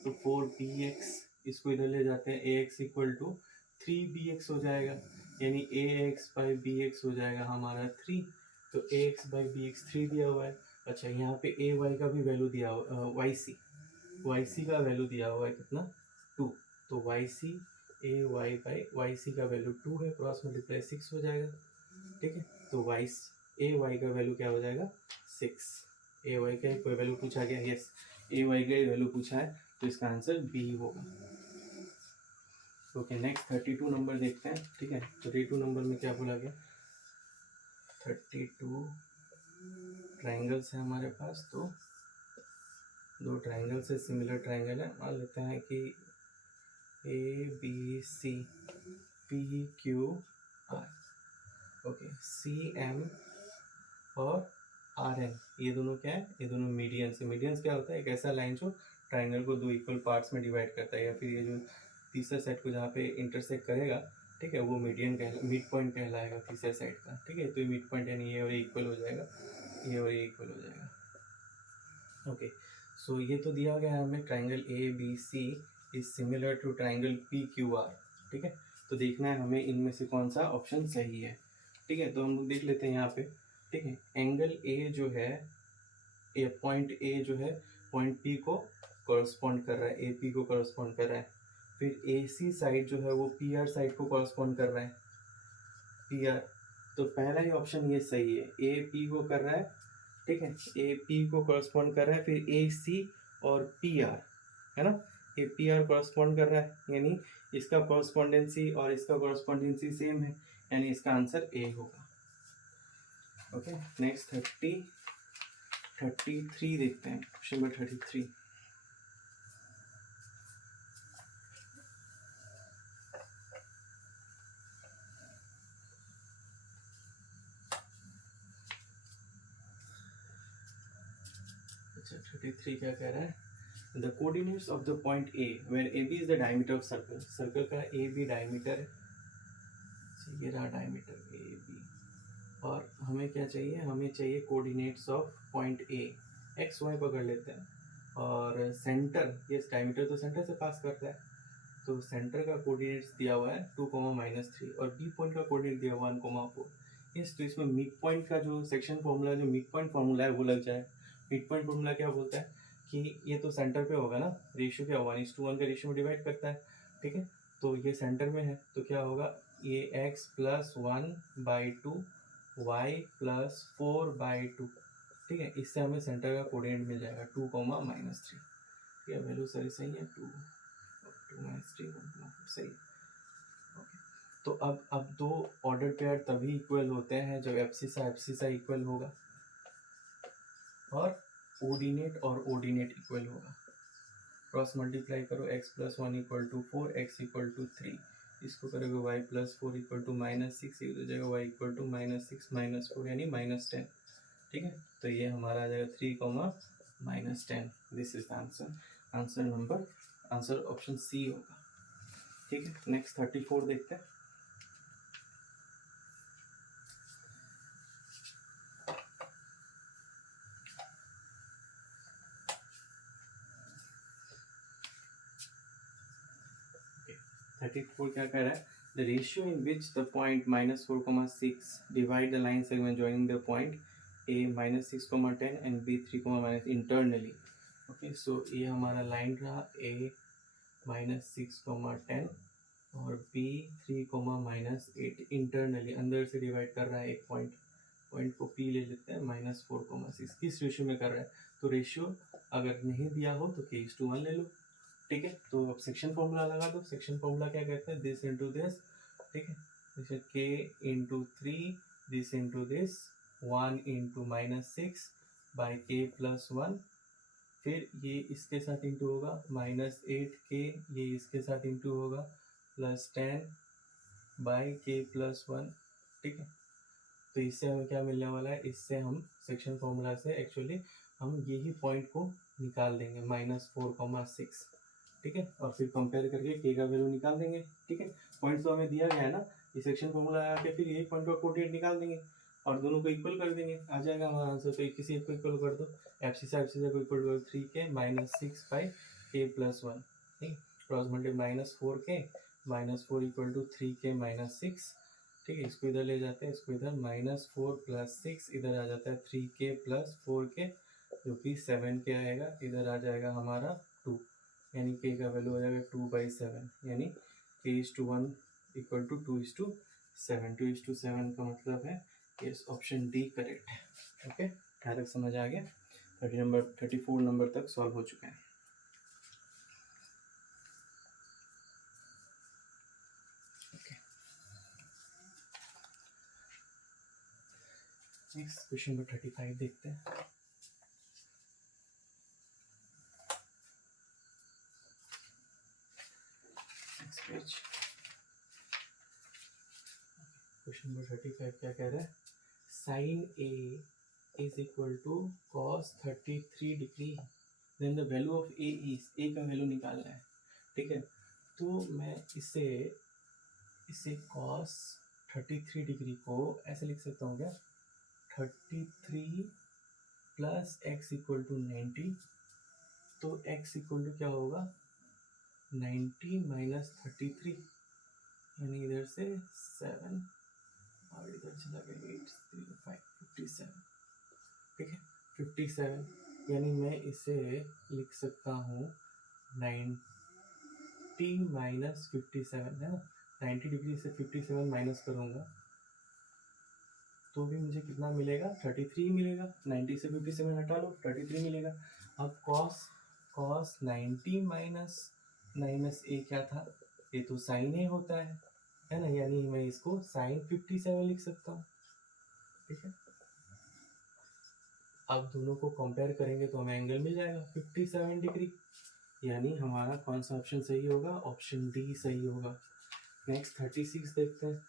तो 4bx, इसको इधर ले जाते हैं, A x equal to 3bx हो जाएगा, यानी ए एक्स बाई बी एक्स हो जाएगा हमारा 3, तो ए एक्स बाई बी एक्स 3 दिया हुआ है। अच्छा, यहाँ पे ए वाई का भी वैल्यू दिया हुआ, वाई सी का वैल्यू दिया हुआ है कितना, 2, तो Y C A Y by Y C का वैल्यू 2 है, क्रॉस मल्टीप्लाई 6 हो जाएगा, ठीक है, तो ए वाई का वैल्यू क्या हो जाएगा, 6, ए वाई का कोई वैल्यू पूछा गया, यस, ए वाई का वैल्यू पूछा है, तो इसका आंसर बी होगा। ओके, नेक्स्ट 32 नंबर देखते हैं, ठीक है, 32 नंबर में क्या बोला गया, 32 ट्राइंगल्स है हमारे पास, तो दो ट्राइंगल से सिमिलर ट्राइंगल है, मान लेते हैं कि A B C P Q R, okay, C M और आर एन, ये दोनों क्या है, ये दोनों मीडियंस है। मीडियंस क्या होता है, एक ऐसा लाइन जो ट्राइंगल को दो इक्वल पार्ट्स में डिवाइड करता है, या फिर ये जो तीसरा साइड को जहाँ पे इंटरसेक्ट करेगा, ठीक है, वो मिड पॉइंट कहलाएगा तीसरे साइड का, ठीक है, तो ये मिड पॉइंट यानी ये और ये इक्वल हो जाएगा, ये और ये इक्वल हो जाएगा। ओके, सो ये तो दिया गया है हमें, triangle A B C is similar to triangle P Q R, ठीक है, तो देखना है हमें इनमें से कौन सा ऑप्शन सही है, ठीक है, तो हम लोग देख लेते हैं यहाँ पे, ठीक है, एंगल ए जो है, पॉइंट ए जो है पॉइंट पी को कॉरस्पॉन्ड कर रहा है, ए पी को कॉरस्पॉन्ड कर रहा है, फिर ए सी साइड जो है वो पी आर साइड को कॉरस्पॉन्ड कर रहा है, पी आर, तो पहला ही ऑप्शन ये सही है, ए पी को कर रहा है, ठीक है, ए पी को कॉरस्पॉन्ड कर रहा है, फिर ए सी और पी आर, है ना, ए पी आर कॉरस्पॉन्ड कर रहा है, यानी इसका कॉरस्पॉन्डेंसी और इसका कॉरस्पॉन्डेंसी सेम है, यानी इसका आंसर ए होगा। ओके, नेक्स्ट 33 देखते हैं, क्वेश्चन नंबर 33। अच्छा, 33 क्या कह रहा है? The coordinates of the point A where A B is the diameter of circle, circle का ए बी डायमीटर है, ये रहा डायमीटर ए बी, और हमें क्या चाहिए? हमें चाहिए coordinates of point A, X Y पकड़ लेते हैं, और सेंटर, ये डायमीटर तो सेंटर से पास करता है, तो सेंटर का कोऑर्डिनेट्स दिया हुआ है 2, -3, और बी पॉइंट का कोऑर्डिनेट दिया हुआ है 1, 4। यस, तो इसमें मिड पॉइंट का जो सेक्शन फॉर्मूला, जो मिड पॉइंट फॉर्मूला है वो लग जाए। मिड पॉइंट फॉर्मूला क्या बोलता है कि ये तो सेंटर पे होगा ना, रेशियो क्या होगा, 1:1 का रेशियो में डिवाइड करता है, ठीक है, तो ये सेंटर में है, तो क्या होगा, ये x+1/2 y+4/2, ठीक है, इससे हमें सेंटर का कोऑर्डिनेट मिल जाएगा 2, -3। ये वैल्यू सही है, 2, 2 - 3 सही। ओके, तो अब दो ऑर्डर पेयर तभी इक्वल होते हैं जब एब्सिसा इक्वल होगा और ऑर्डिनेट इक्वल होगा। क्रॉस मल्टीप्लाई करो, x+1 = 4, x = 3, इसको करोगे y+4 = -6, ये हो जाएगा y = -6 - 4 यानी -10, ठीक है, तो ये हमारा आ जाएगा 3, -10। This is answer, answer option C होगा, ठीक है। नेक्स्ट 34 देखते हैं। okay. 34 क्या कह रहा है? The ratio in which the point -4, 6 divide the line segment joining the point a -6, 10 and b 3, internally. Okay, so ये हमारा लाइन रहा a -6, 10 और b 3, इंटरनली अंदर से डिवाइड कर रहा है एक पॉइंट को p ले लेते हैं, -4, 6 किस रेशियो में कर रहा है, तो रेशियो अगर नहीं दिया हो तो k:1 ले लो, ठीक है। तो अब सेक्शन फॉर्मूला लगा दो, सेक्शन फॉर्मूला क्या कहते हैं, दिस इंटू दिस, ठीक है, जैसे k×3, this into this, 1 × -6 by k+1, फिर ये इसके साथ इंटू होगा -8k, ये इसके साथ इंटू होगा +10 बाई k+1, ठीक है। तो इससे हमें क्या मिलने वाला है, इससे हम सेक्शन फॉर्मूला से एक्चुअली हम यही पॉइंट को निकाल देंगे -4, 6, ठीक है, और फिर कंपेयर करके के का वैल्यू निकाल देंगे, ठीक है। पॉइंट तो हमें दिया गया है ना, ये सेक्शन फॉर्मूला लगा के फिर यही पॉइंट का कोऑर्डिनेट निकाल देंगे और दोनों को इक्वल कर देंगे, आ जाएगा हमारा आंसर। तो किसी एक को इक्वल कर दो, एफसीसा को इक्वल कर 3k -6/k+1, ठीक है, क्रॉस मल्टीप्लाई -4k -4 = 3k -6, ठीक है, इसको इधर ले जाते हैं, इसको इधर -4 + 6 इधर आ जाता है 3k + 4k जो कि 7k आएगा, इधर आ जाएगा हमारा 2, यानी k का वैल्यू हो जाएगा 2/7, यानी k:1 = 2:7, 2:7 का मतलब है यस, ऑप्शन डी करेक्ट है। ओके, यहाँ तक समझ आ गया? 34 नंबर तक सॉल्व हो चुका है। नेक्स्ट क्वेश्चन नंबर 35 देखते हैं। क्वेश्चन नंबर 35 क्या कह रहा है, sin A is equal to cos 33 degree, then the value of A is, A का वैल्यू निकालना है, ठीक है। तो मैं इसे cos 33 डिग्री को ऐसे लिख सकता हूँ क्या, 33 + x = 90, तो x = क्या होगा, 90 - 33, यानी इधर से 7 और इधर चला गया 8, 3, 5, 57, ठीक है, 57, यानी मैं इसे लिख सकता हूँ 90 - 57 है ना, 90 डिग्री से 57 माइनस करूँगा तो भी मुझे कितना मिलेगा, 33 मिलेगा, 90 से 57 हटा लो, 33 मिलेगा। अब cos 90 माइनस a क्या था, ये तो sin a होता है ना, यानी मैं इसको sin 57 लिख सकता हूँ, ठीक है। अब दोनों को कंपेयर करेंगे तो हमें एंगल मिल जाएगा 57 डिग्री, यानी हमारा कौन सा ऑप्शन सही होगा, ऑप्शन डी सही होगा। नेक्स्ट 36 देखते हैं।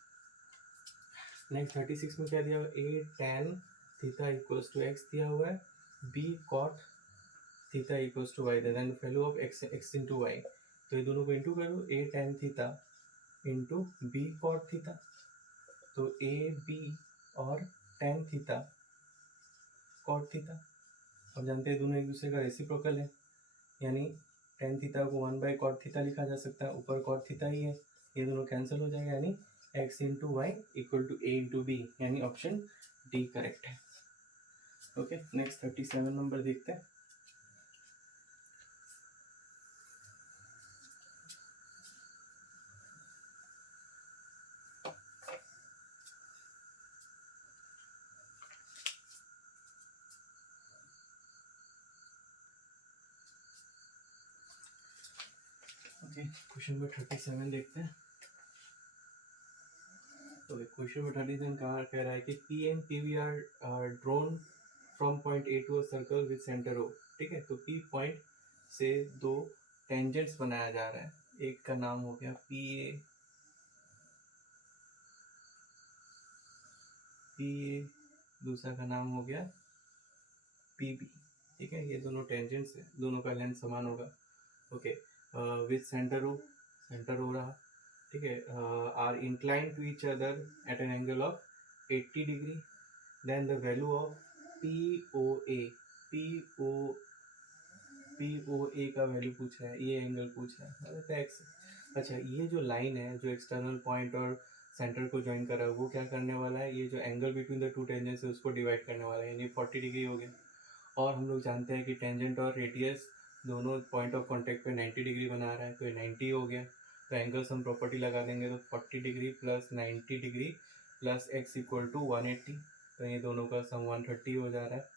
नेक्स्ट 36 में क्या दिया हुआ, A tan theta equals to x दिया हुआ है, B cot theta equals to Y, then value of X into Y. तो ये दोनों को इंटू करो, A tan theta into B cot theta. तो ए बी और tan थीटा cot थीटा, अब जानते हैं दोनों एक दूसरे का रेसिप्रोकल है, यानी tan थीटा को 1/cot थीटा लिखा जा सकता है, ऊपर cot थीटा ही है, ये दोनों कैंसिल हो जाएगा, यानी x into Y equal to A into B, यानी ऑप्शन डी करेक्ट है। ओके, नेक्स्ट 37 नंबर देखते हैं। ओके, क्वेश्चन नंबर 37 देखते हैं। तो क्वेश्चन नंबर 37 कह रहा है कि P and P V are drawn from point A to a circle with centre O. ठीक है, तो पी पॉइंट से दो टेंजेंट्स बनाया जा रहा है, एक का नाम हो गया पी ए, दूसरा का नाम हो गया पी बी। ठीक है, ये दोनों टेंजेंट्स है, दोनों का लेंथ समान होगा। ओके, विद सेंटर हो रहा, ठीक है, are incline to each other at an angle of 80 degree, then the value of P O A का वैल्यू पूछ रहा है, ये एंगल पूछ रहा है, मतलब एक्स। अच्छा, ये जो लाइन है जो एक्सटर्नल पॉइंट और सेंटर को ज्वाइन कर रहा है, वो क्या करने वाला है, ये जो angle between the two tangents है उसको डिवाइड करने वाला है, यानी 40 डिग्री हो गया। और हम लोग जानते हैं कि टेंजेंट और रेडियस दोनों पॉइंट ऑफ कॉन्टैक्ट पे 90 डिग्री बना रहा है, तो ये 90 हो गया। तो एंगल सम प्रॉपर्टी लगा देंगे, तो 40 degree plus 90 degree plus X equal to 180, तो ये दोनों का सम 130 हो जा रहा है,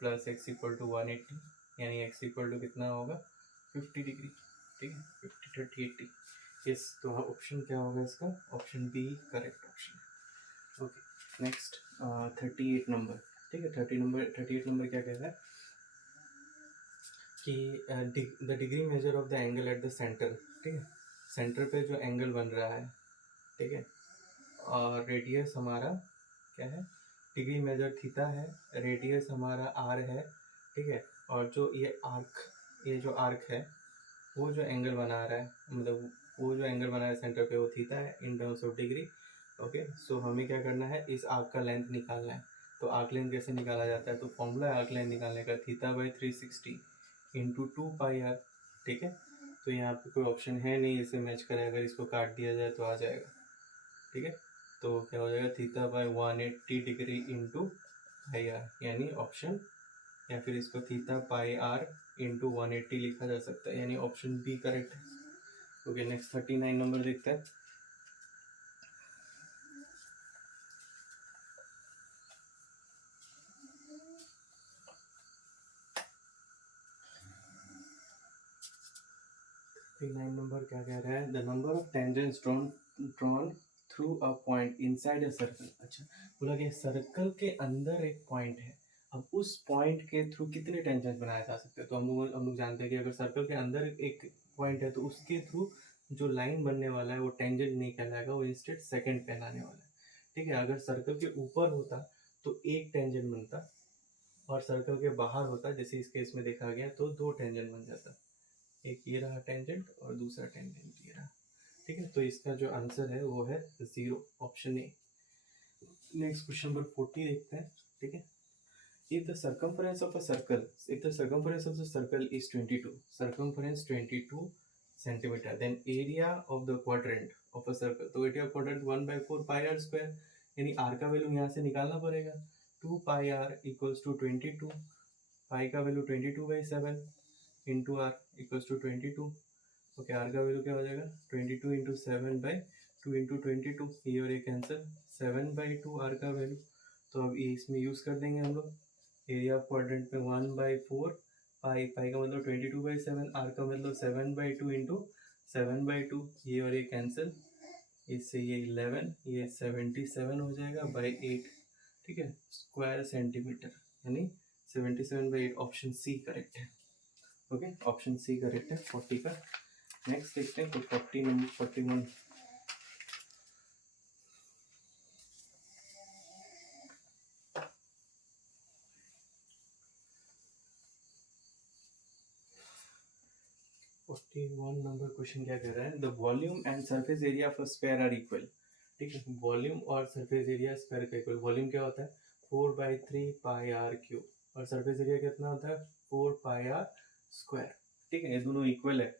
प्लस एक्स इक्वल टू 180, यानी एक्स इक्वल टू कितना होगा 50 डिग्री। ठीक है, 50 30 80, यस। तो ऑप्शन क्या होगा इसका, option B correct option. Okay, next 38 number. ठीक है, 38 नंबर क्या कह रहा है कि the degree measure of the angle at the centre. ठीक है, सेंटर पे जो एंगल बन रहा है, ठीक है, और रेडियस हमारा क्या है, डिग्री मेजर थीटा है, रेडियस हमारा आर है। ठीक है, और जो ये जो आर्क है, वो जो एंगल बना रहा है, मतलब वो जो एंगल बना रहा है सेंटर पे, वो थीटा है in terms of degree. Okay, so हमें क्या करना है, इस आर्क का लेंथ निकालना है। तो आर्क लेंथ कैसे निकाला जाता है, तो फॉर्मूला है आर्क लेंथ निकालने का, theta by 360 into 2 pi R. ठीक है, तो यहाँ पे कोई ऑप्शन है नहीं इसे मैच करे, अगर इसको काट दिया जाए तो आ जाएगा। ठीक है, तो क्या हो जाएगा, theta by 180 degree into pi R, यानी ऑप्शन, या फिर इसको थीटा पाई आर इंटू 180 लिखा जा सकता है, यानी ऑप्शन बी करेक्ट है। ओके, नेक्स्ट 39 नंबर देखते हैं। नंबर क्या कह रहा है, the number of tangents drawn through a point inside a circle. अच्छा, बोला कि सर्कल के अंदर एक पॉइंट है, अब उस पॉइंट के थ्रू कितने टेंजेंट्स बनाए जा सकते हैं। तो हम लोग जानते हैं कि अगर सर्कल के अंदर एक पॉइंट है तो उसके थ्रू जो लाइन बनने वाला है वो टेंजेंट नहीं कहलाएगा, वो इंस्टेड सेकंड कहलाने वाला है। ठीक है, अगर सर्कल के ऊपर होता तो एक टेंजेंट बनता, और सर्कल के बाहर होता, जैसे इस केस में देखा गया, तो दो टेंजेंट बन जाता, एक ये रहा टेंजेंट और दूसरा टेंजेंट ये रहा। ठीक है, तो इसका जो आंसर है वो है 0, option A. Next question number 40 देखते हैं। ठीक है, if the circumference of a circle is 22, circumference 22 centimeter, then area of the quadrant of a circle, तो area quadrant 1/4 pi R square, यानी आर का वैल्यू यहाँ से निकालना पड़ेगा, 2 pi R equals to 22, pi का वैल्यू 22/7 into R equals to 22। Okay, R का वैल्यू क्या हो जाएगा, 22 इंटू 7/2 इंटू 22, ये और ये कैंसिल, 7/2 आर का वैल्यू। तो अब ये इसमें यूज़ कर देंगे हम लोग, एरिया ऑफ क्वाड्रेंट में 1/4 पाई का मतलब 22/7, आर का मतलब 7/2 इंटू 7/2, ये और ये कैंसिल, इससे ये 11, ये 77 हो जाएगा बाई 8। ठीक है, स्क्वायर सेंटीमीटर, यानी 77/8 ऑप्शन सी करेक्ट है। ओके, ऑप्शन सी करेक्ट है 40 का। नेक्स्ट देखते हैं तो 40 नंबर 41। नंबर क्वेश्चन क्या कह रहा है, the volume and surface area of a sphere are equal. ठीक है, वॉल्यूम और सरफेस एरिया स्फीयर का इक्वल। वॉल्यूम क्या होता है 4/3 पाई आर क्यूब, और सरफेस एरिया कितना होता है 4 पाई आर स्क्वायर। ठीक है, ये दोनों इक्वल है।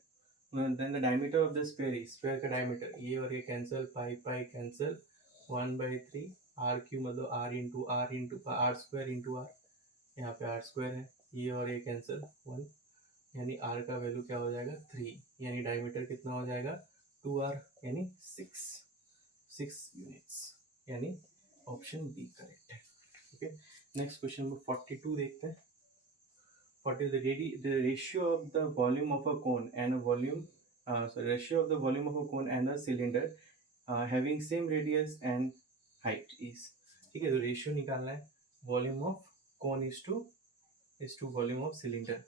Then the diameter of the sphere is, sphere का डायमीटर, ये और ये cancel, pi pi cancel, 1/3 R cube मतलब R into R square into R, यहाँ पे आर स्क्वायर है, ये और ये कैंसिल 1, यानी आर का वैल्यू क्या हो जाएगा 3, यानी डायमीटर कितना हो जाएगा 2r, यानी 6 यूनिट्स, यानी ऑप्शन बी करेक्ट है। ओके, नेक्स्ट क्वेश्चन नंबर 42 देखते हैं। 40 the ratio of the volume of a cone and a volume ratio of the volume of a cone and a cylinder having same radius and height is। ठीक है, तो ratio निकालना है, volume of cone is to volume of cylinder.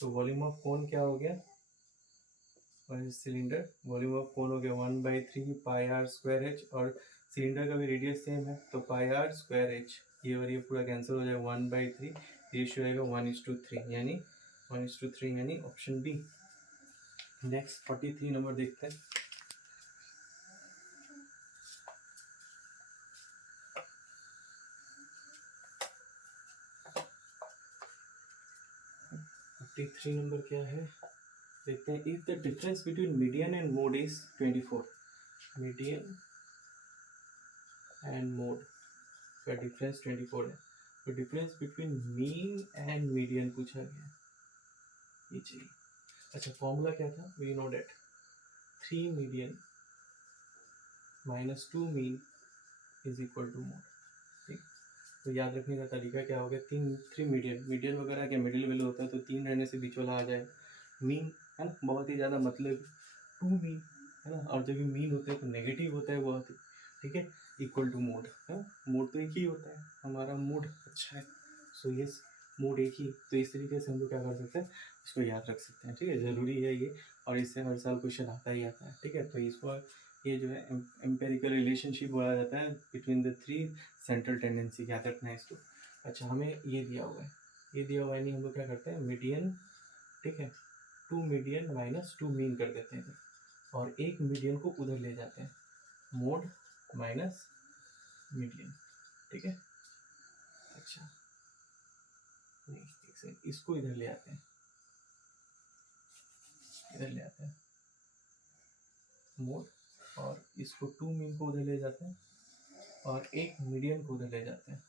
तो volume of cone क्या हो गया, cylinder volume of cone हो गया 1/3 पाई आर स्क्वायर एच, और सिलेंडर का भी रेडियस सेम है तो पाई आर स्क्वायर एच, ये और ये पूरा कैंसिल हो जाएगा 1/3, रेशियो आएगा 1:3, यानी 1:3, यानी ऑप्शन बी। नेक्स्ट 43 नंबर देखते हैं। थ्री नंबर क्या है देखते हैं। If the difference between median and mode is 24, median and mode का डिफरेंस 24 है, तो difference between mean and median पूछा गया, ये चाहिए। अच्छा, फॉर्मूला क्या था, we know that 3 median minus 2 mean is equal to mode. ठीक, तो याद रखने का तरीका क्या हो गया, 3 मीडियन वगैरह के मिडिल वैल्यू होता है, तो 3 रहने से बीच वाला आ जाए मीन, है ना, बहुत ही ज़्यादा मतलब 2 मीन, है ना, और जब भी मीन होता है तो नेगेटिव होता है बहुत ही। ठीक है, इक्वल टू मोड, है, मोड तो एक ही होता है, हमारा मोड अच्छा है, सो यस मोड एक ही, तो इस तरीके से हम लोग क्या कर सकते हैं, इसको याद रख सकते हैं। ठीक है, ज़रूरी है ये, और इससे हर साल क्वेश्चन आता ही आता है। ठीक है, तो इसको ये जो है एम्पेरिकल रिलेशनशिप बोला जाता है बिटवीन द 3 सेंट्रल टेंडेंसी, याद रखना है इसको। अच्छा, हमें ये दिया हुआ है, ये दिया हुआ है नहीं, हम लोग क्या करते हैं मीडियन, ठीक है, 2 मीडियन माइनस 2 मीन कर देते हैं इधर, और एक मीडियन को उधर ले जाते हैं, मोड माइनस मीडियन। ठीक है, अच्छा नहीं, एक सेकंड, इसको इधर ले आते हैं, इधर ले आते हैं मोड, और इसको 2 मीन को उधर ले जाते हैं, और एक मीडियन को उधर ले जाते हैं।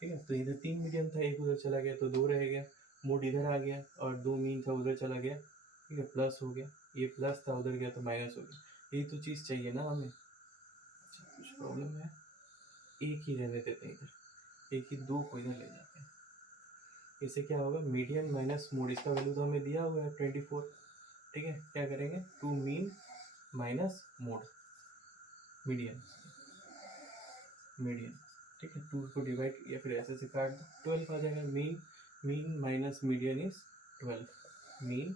ठीक है, तो इधर 3 मीडियन था, एक उधर चला गया तो 2 रह गया, मोड इधर आ गया, और 2 मीन था उधर चला गया। ठीक है, प्लस हो गया, ये प्लस था उधर गया तो माइनस हो गया, यही तो चीज़ चाहिए ना हमें। अच्छा, कुछ प्रॉब्लम है, एक ही रहने देते हैं इधर, एक ही 2 को इधर ले जाते हैं, इससे क्या होगा मीडियन माइनस मोड, इसका वैल्यू तो हमें दिया हुआ है 24। ठीक है, क्या करेंगे 2 mean minus mode, median median. ठीक है, 2 को डिवाइड या फिर ऐसे से काट दो, 12 आ जाएगा, mean minus median is 12, mean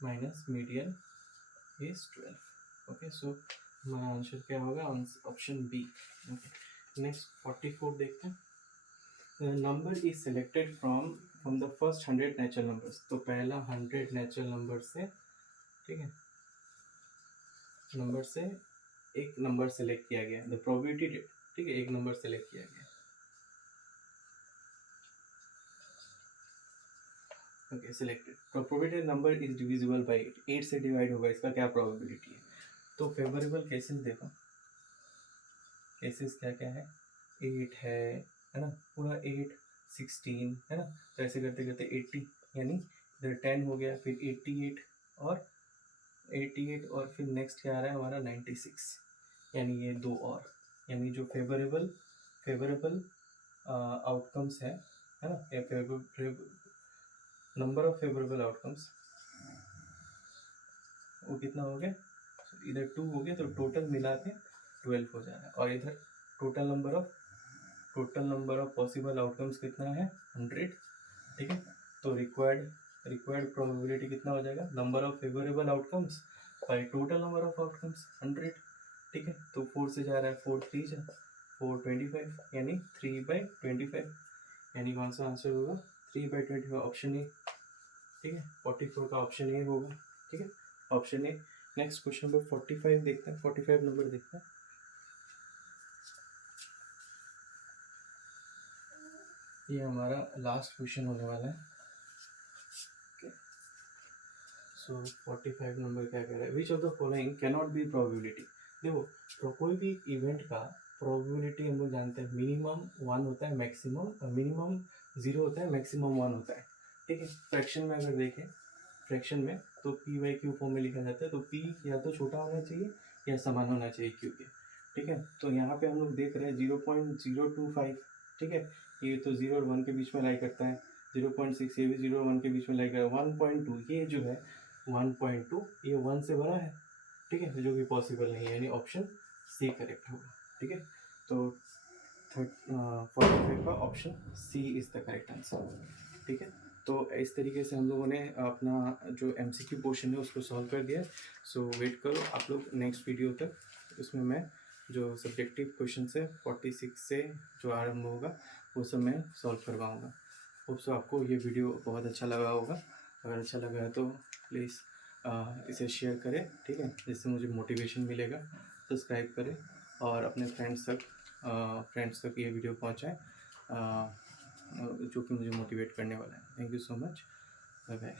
minus median is 12। Okay, so हमारा आंसर क्या होगा, ऑप्शन बी। ओके, नेक्स्ट 44 देखते हैं। Number is selected from the first 100 natural numbers, तो पहला 100 नेचुरल नंबर से, ठीक है, नंबर से एक नंबर सेलेक्ट किया गया, द प्रोबेबिलिटी, ठीक है, एक नंबर सेलेक्ट किया गया। ओके, सिलेक्टेड, तो probability number is divisible by 8 से डिवाइड होगा, इसका क्या प्रोबेबिलिटी है। तो फेवरेबल केसेस देखो, केसेस क्या क्या है, 8 है ना, पूरा 8, 16 है ना, तो ऐसे करते करते 80, यानी इधर 10 हो गया, फिर 88 और 88, और फिर नेक्स्ट क्या आ रहा है हमारा 96, यानी ये 2 और, यानी जो फेवरेबल आउटकम्स है ना, या नंबर ऑफ फेवरेबल आउटकम्स, वो कितना हो गया, इधर 2 हो गया, तो टोटल मिला के 12 हो जा रहा है, और इधर total number of total number of possible outcomes कितना है 100, ठीक है। तो रिक्वायर्ड प्रोबेबिलिटी कितना हो जाएगा, number of favourable outcomes by total number of outcomes 100, ठीक है। तो 4 से जा रहा है 4 3 जा 4 25 यानी 3/25, यानी कौन सा आंसर होगा 3/25 ऑप्शन ए, ठीक है। 44 का ऑप्शन ए होगा, ठीक है, option A. Next question number 45 देखते हैं, 45 नंबर देखते हैं। ये हमारा लास्ट क्वेश्चन होने वाला है, सो 45 नंबर क्या कह रहा है, which of the following can not be probability. देखो तो कोई भी इवेंट का प्रोबेबिलिटी हम लोग जानते हैं मिनिमम 1 होता है, मैक्सिमम मिनिमम 0 होता है, मैक्सिमम 1 होता है, ठीक है। फ्रैक्शन में अगर देखें, फ्रैक्शन में तो p/q फॉर्म में लिखा जाता है, तो p या तो छोटा होना चाहिए या समान होना चाहिए q के, ठीक है। तो यहाँ पे हम लोग देख रहे हैं 0.025, ठीक है, ये तो 0 और 1 के बीच में लाई करता है, 0.6 ये भी 0 और 1 के बीच में लाई करता है, 1.2 ये जो है 1.2 ये 1 से बड़ा है, ठीक है, जो कि पॉसिबल नहीं है, यानी ऑप्शन सी करेक्ट होगा, ठीक है। तो 45 का option C is the correct answer, ठीक है। तो इस तरीके से हम लोगों ने अपना जो MCQ पोर्शन है उसको सॉल्व कर दिया। सो वेट करो आप लोग नेक्स्ट वीडियो तक, उसमें मैं जो सब्जेक्टिव क्वेश्चन है 46 से जो आरंभ होगा वो सब मैं सॉल्व करवाऊँगा। होप सो आपको ये वीडियो बहुत अच्छा लगा होगा, अगर अच्छा लगा है तो प्लीज़ इसे शेयर करें, ठीक है, जिससे मुझे मोटिवेशन मिलेगा। सब्सक्राइब करें और अपने फ्रेंड्स तक ये वीडियो पहुंचाएं, जो कि मुझे मोटिवेट करने वाला है। Thank you so much, bye bye.